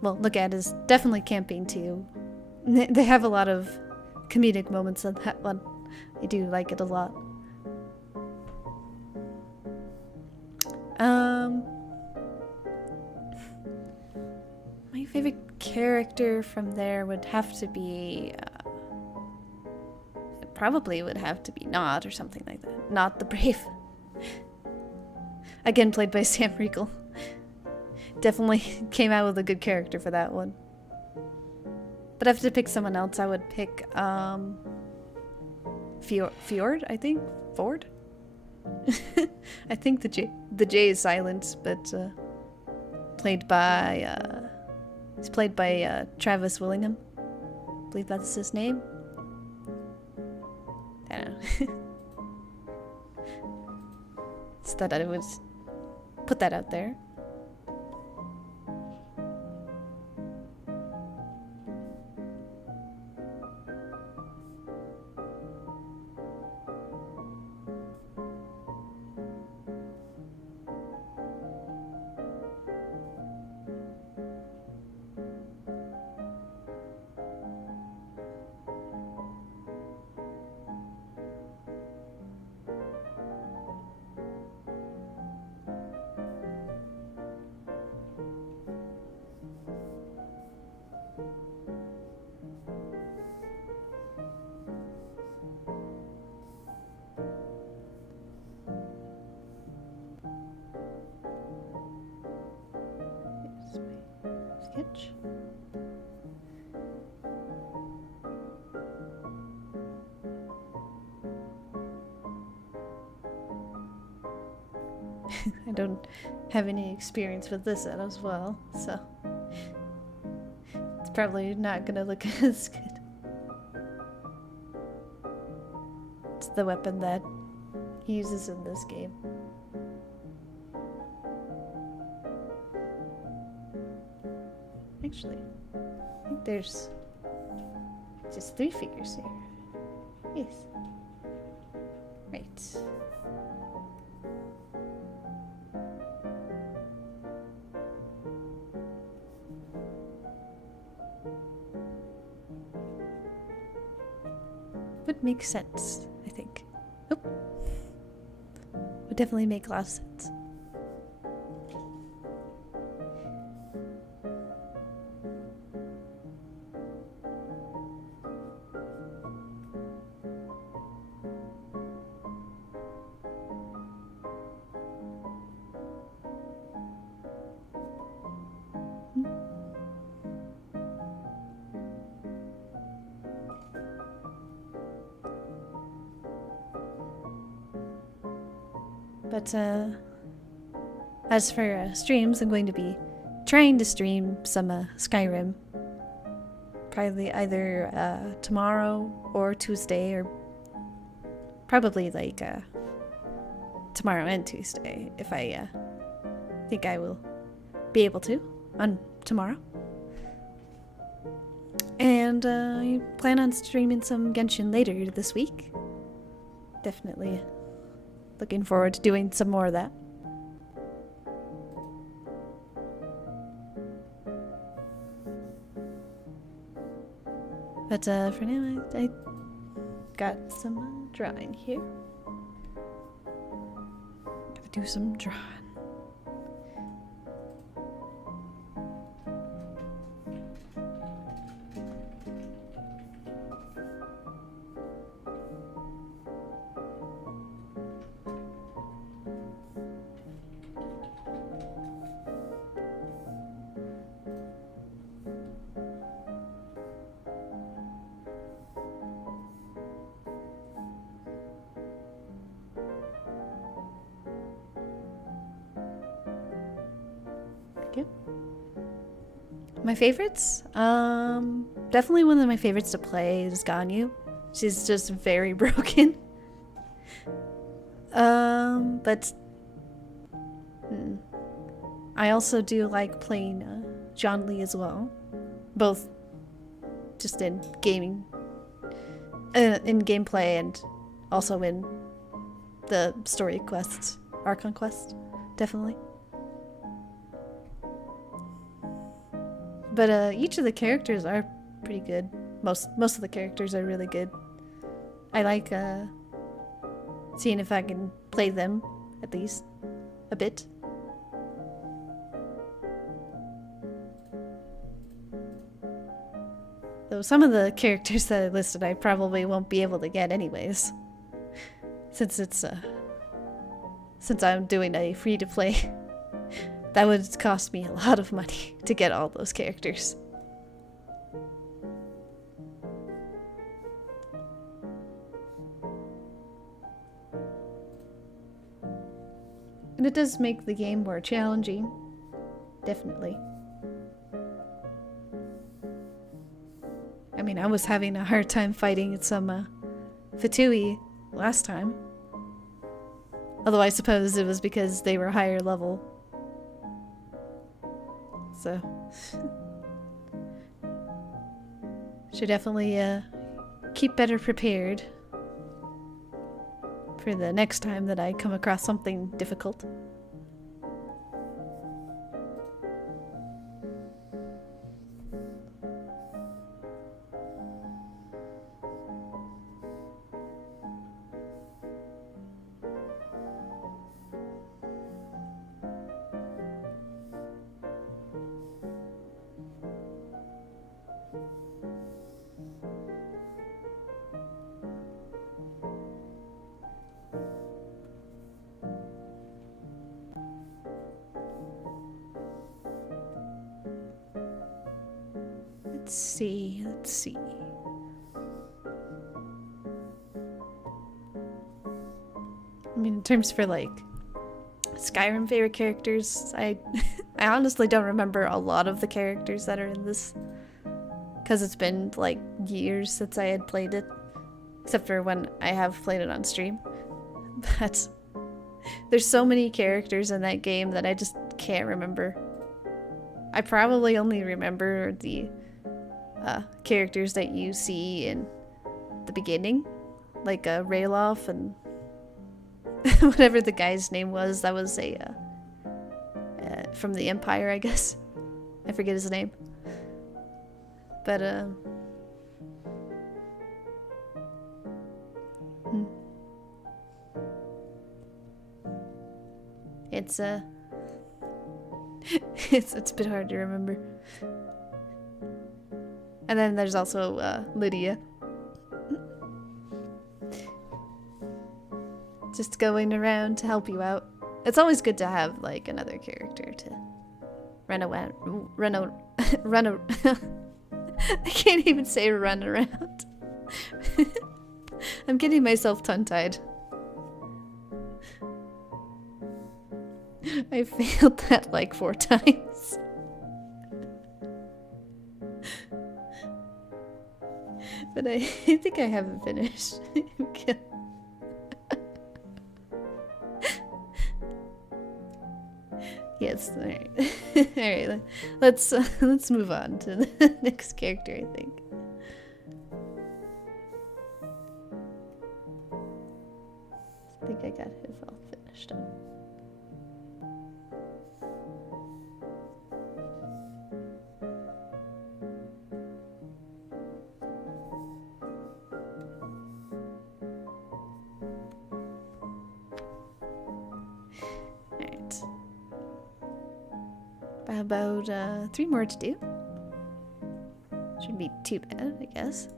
well, look at is definitely Campaign 2. They have a lot of comedic moments in that one. I do like it a lot. My favorite character from there would have to be probably would have to be Nod or something like that. Nod the Brave. Again, played by Sam Riegel. Definitely came out with a good character for that one. But if I have to pick someone else, I would pick Fjord, I think? Ford? I think the J is silent, but played by he's played by Travis Willingham. I believe that's his name. I don't know. Just thought I would put that out there. I don't have any experience with this set as well, so it's probably not gonna look as good. It's the weapon that he uses in this game. Actually, I think there's just 3 figures here. Yes. Right. Would make sense, I think. Oh. Would definitely make a lot of sense. But as for streams, I'm going to be trying to stream some Skyrim. Probably either tomorrow or Tuesday, or probably like tomorrow and Tuesday, if I think I will be able to on tomorrow. And I plan on streaming some Genshin later this week. Definitely looking forward to doing some more of that. But for now, I got some drawing here. Gotta do some drawing. My favorites? Definitely one of my favorites to play is Ganyu. She's just very broken. But I also do like playing Zhongli as well. Both just in gaming, in gameplay, and also in the story quests, Archon quest, definitely. But each of the characters are pretty good. Most of the characters are really good. I like seeing if I can play them at least a bit. Though some of the characters that I listed I probably won't be able to get anyways. Since I'm doing a free to play. That would cost me a lot of money to get all those characters. And it does make the game more challenging. Definitely. I mean, I was having a hard time fighting some Fatui last time. Although I suppose it was because they were higher level. So should definitely keep better prepared for the next time that I come across something difficult. Let's see. I mean, in terms for like Skyrim favorite characters. I honestly don't remember a lot of the characters that are in this, because it's been like years since I had played it, except for when I have played it on stream. But there's so many characters in that game that I just can't remember. I probably only remember the characters that you see in the beginning, like Rayloff and whatever the guy's name was. That was a from the Empire, I guess. I forget his name. But it's it's a bit hard to remember. And then there's also Lydia. Just going around to help you out. It's always good to have like another character to run I can't even say run around. I'm getting myself tongue-tied. I failed that like 4 times. But I think I haven't finished. Yes, alright. Alright, let's move on to the next character, I think. I think I got him all finished up. About 3 more to do. Shouldn't be too bad, I guess.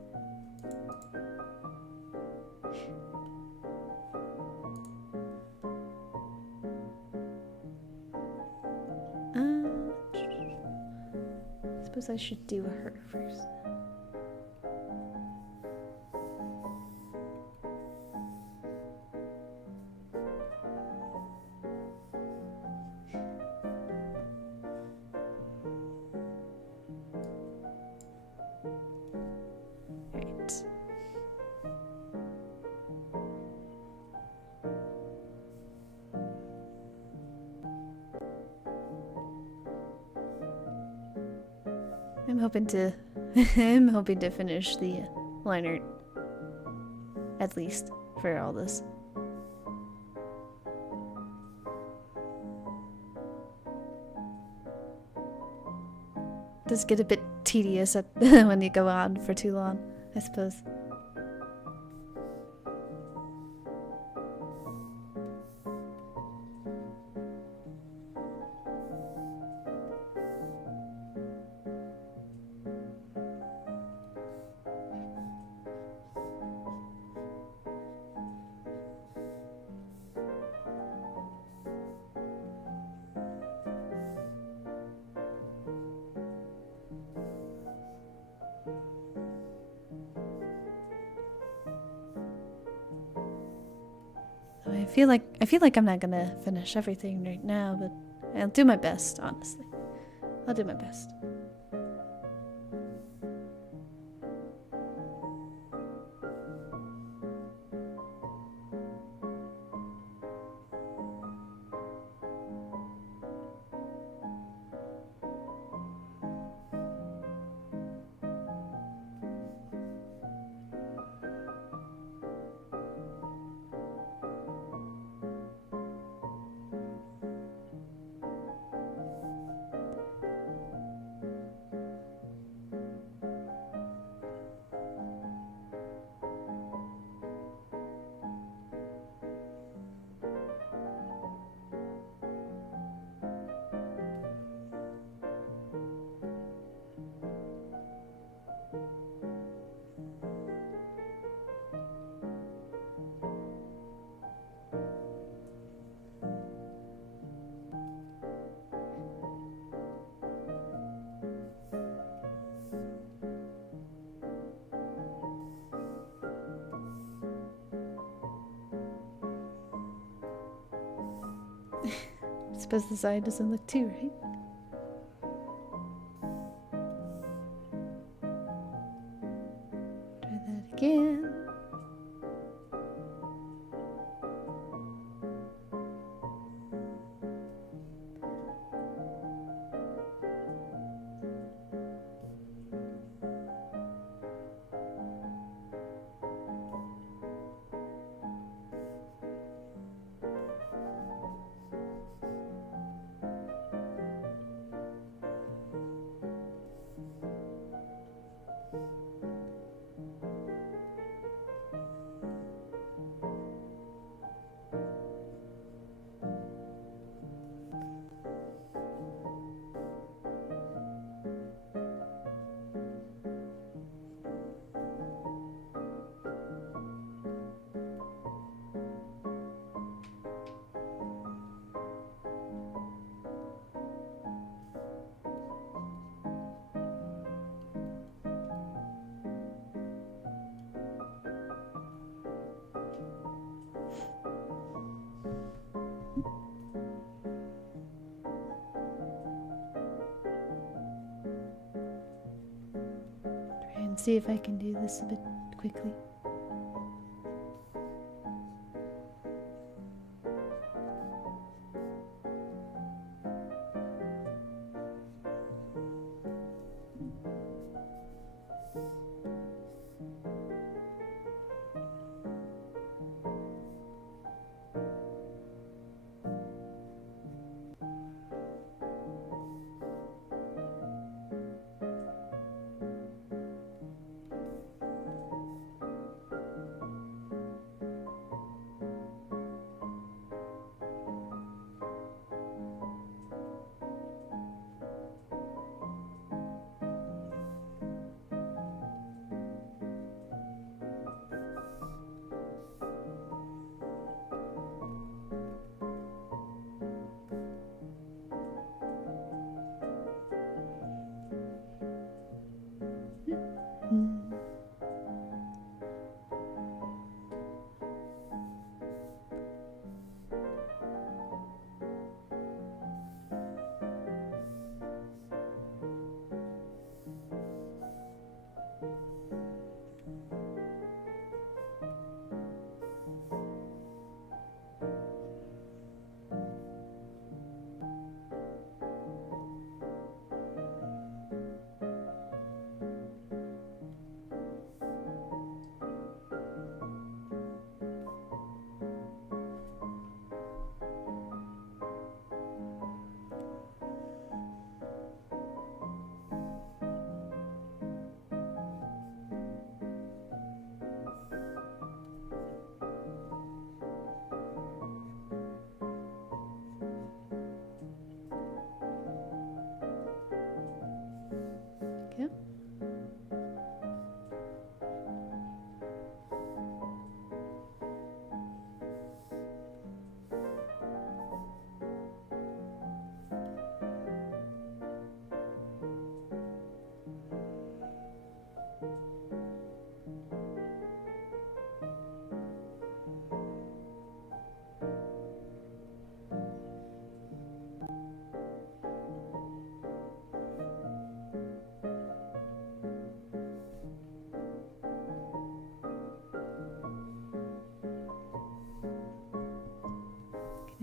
I suppose I should do her first. I'm hoping to finish the line art, at least for all this. It does get a bit tedious when you go on for too long, I suppose. I feel like I'm not gonna finish everything right now, but I'll do my best, honestly. I'll do my best. suppose this eye doesn't look too right. Try that again. Try and see if I can do this a bit quickly.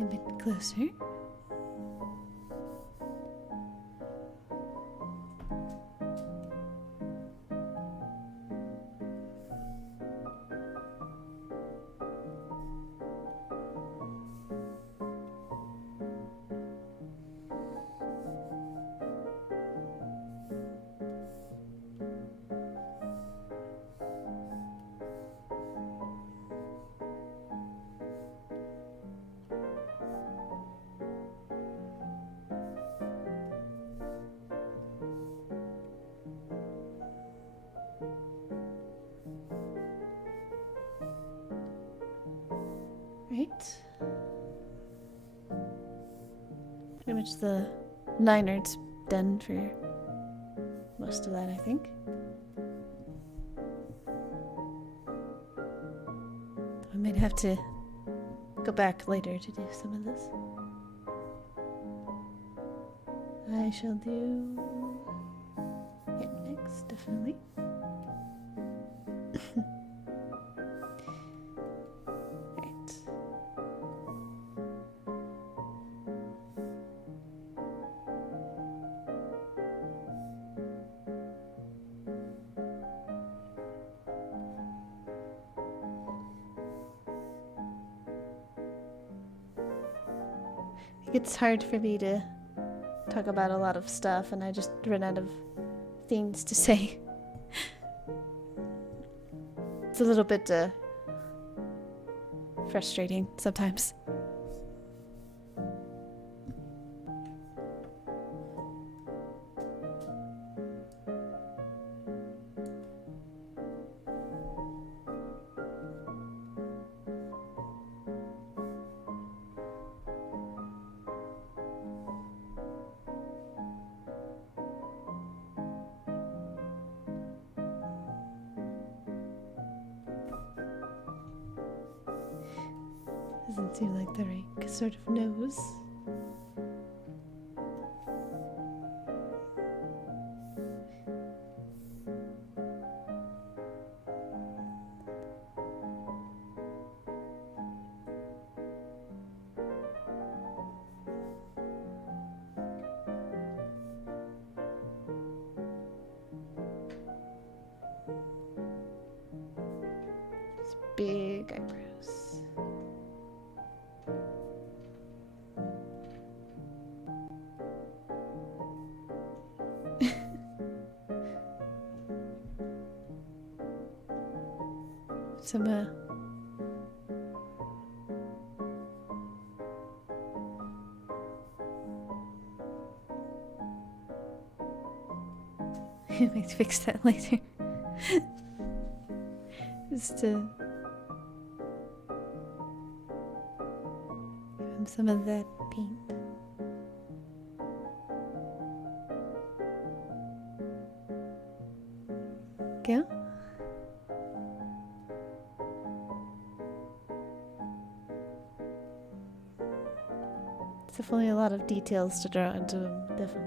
A bit closer. Right. Pretty much the line art's done for most of that, I think. I might have to go back later to do some of this. I shall do it next, definitely. Right. It's hard for me to talk about a lot of stuff, and I just run out of things to say. It's a little bit frustrating sometimes. Doesn't seem like the right sort of nose. It's big eyebrows. Some I might fix that later. Just to give him some of that paint. Go. It's definitely a lot of details to draw into him, definitely.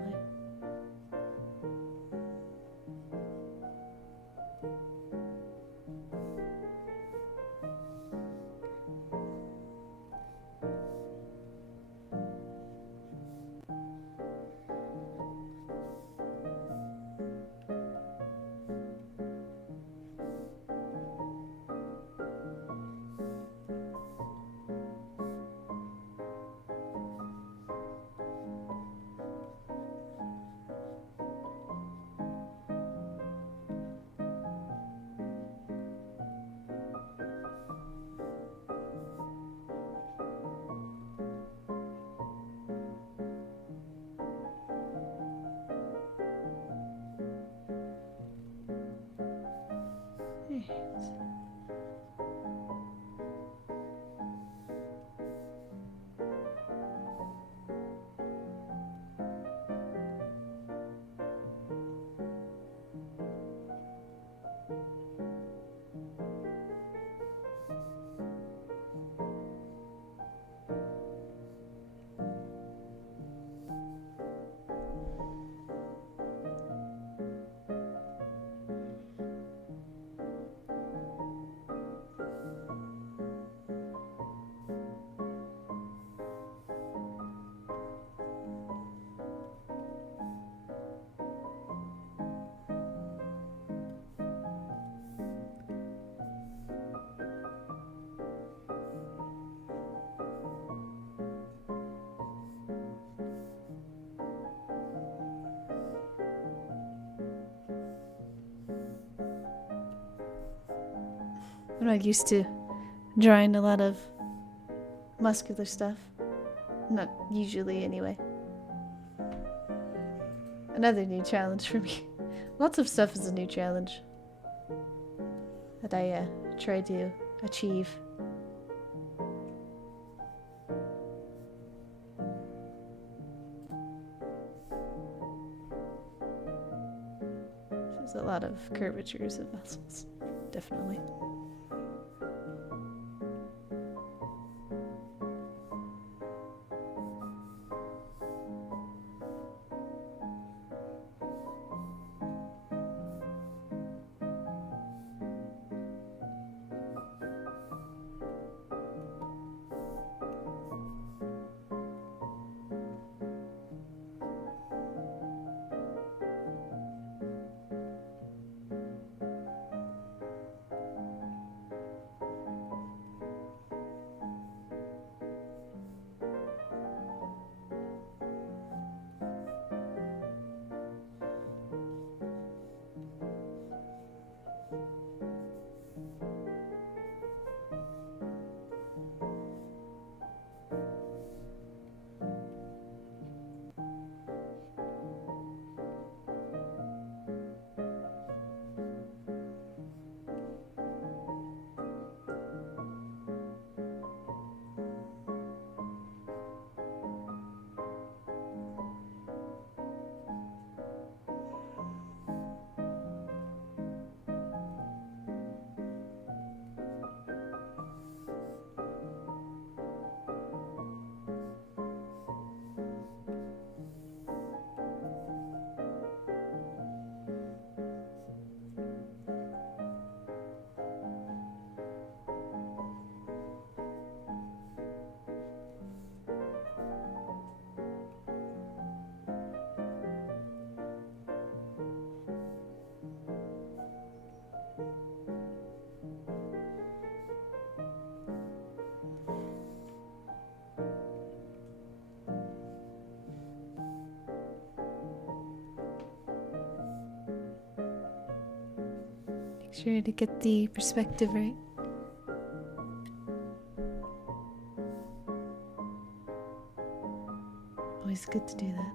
I'm not used to drawing a lot of muscular stuff. Not usually, anyway. Another new challenge for me. Lots of stuff is a new challenge that I try to achieve. There's a lot of curvatures of muscles, definitely. Make sure to get the perspective right. Always good to do that.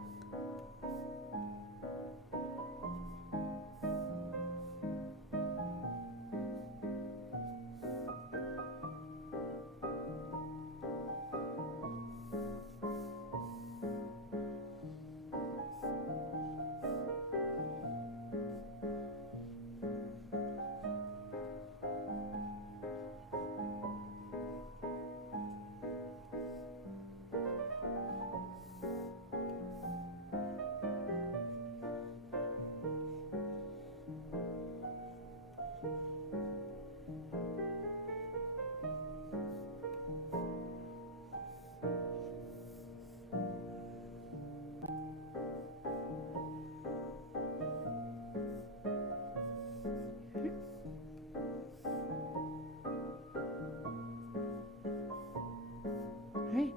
Alright.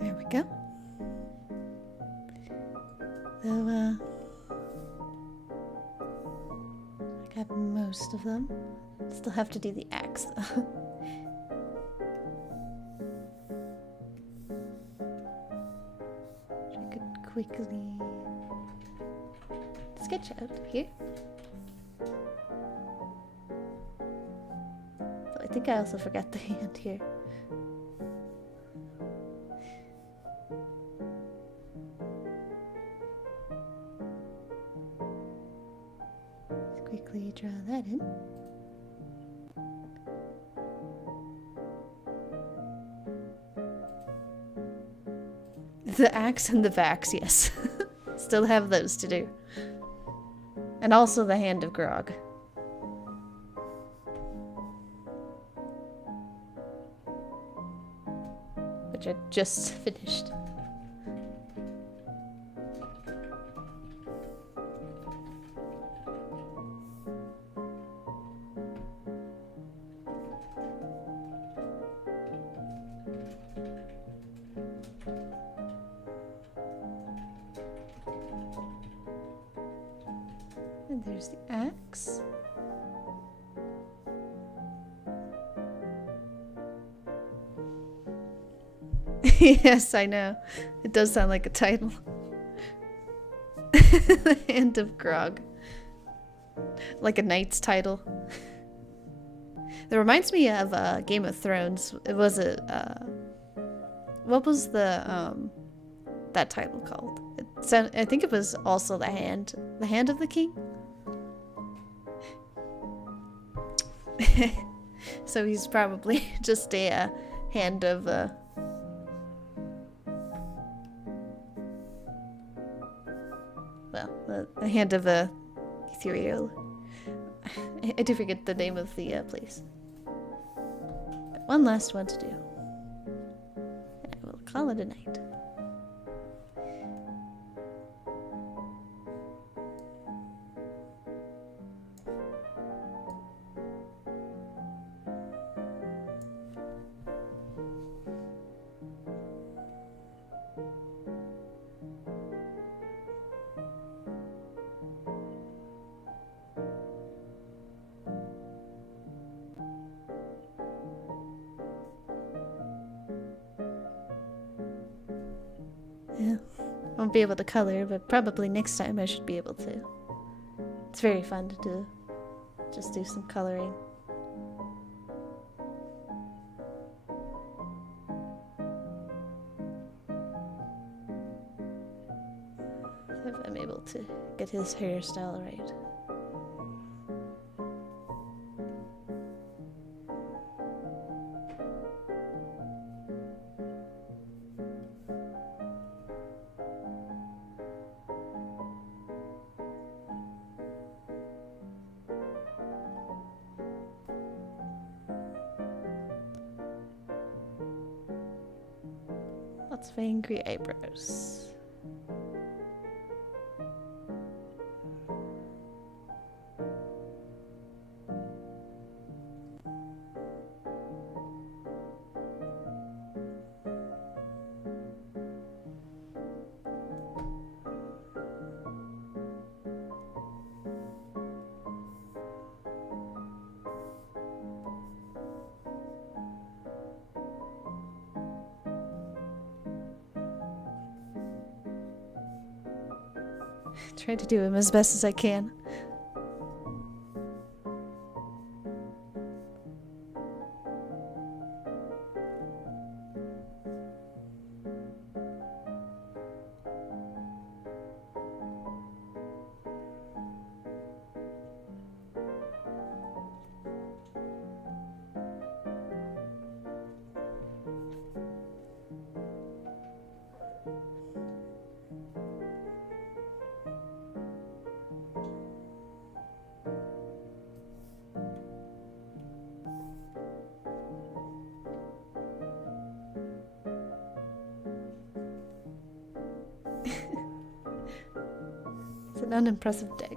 There we go. So, I got most of them. Still have to do the axe, though. I could quickly sketch out here. So I think I also forgot the hand here. Let's quickly draw that in. The axe and the vax, yes. Still have those to do. And also the hand of Grog. Which I just finished. And there's the axe. Yes, I know. It does sound like a title. The Hand of Grog. Like a knight's title. That reminds me of Game of Thrones. It was what was the that title called? I think it was also the hand of the king. So he's probably just a hand of a hand of a ethereal. I do forget the name of the place. But one last one to do. And I will call it a night. Yeah, won't be able to color, but probably next time I should be able to. It's very fun to do. Just do some coloring. If I'm able to get his hairstyle right. Lots of angry eyebrows. Try to do them as best as I can. It's an unimpressive dagger.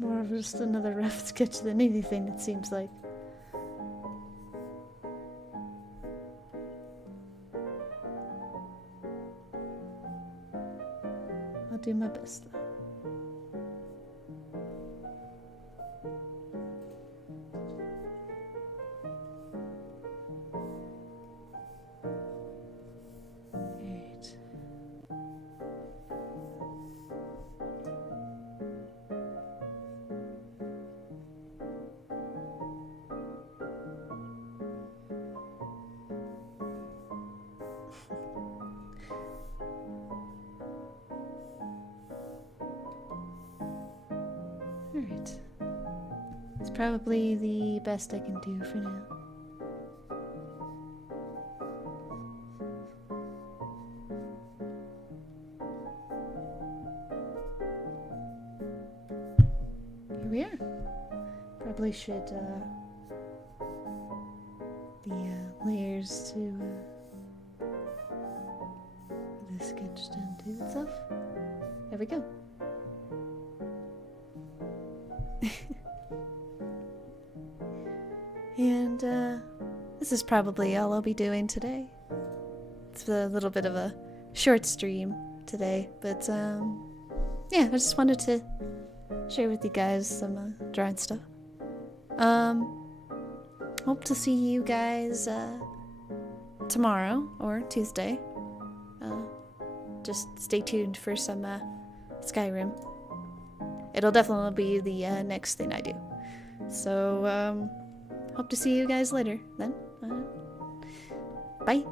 More of just another rough sketch than anything, it seems like. I'll do my best, though. Alright. It's probably the best I can do for now. Here we are. Probably should, the layers to the sketch done to itself. There we go. And this is probably all I'll be doing today. It's a little bit of a short stream today, but yeah, I just wanted to share with you guys some drawing stuff. Hope to see you guys tomorrow or Tuesday. Just stay tuned for some Skyrim. It'll definitely be the next thing I do. So, hope to see you guys later then. Bye.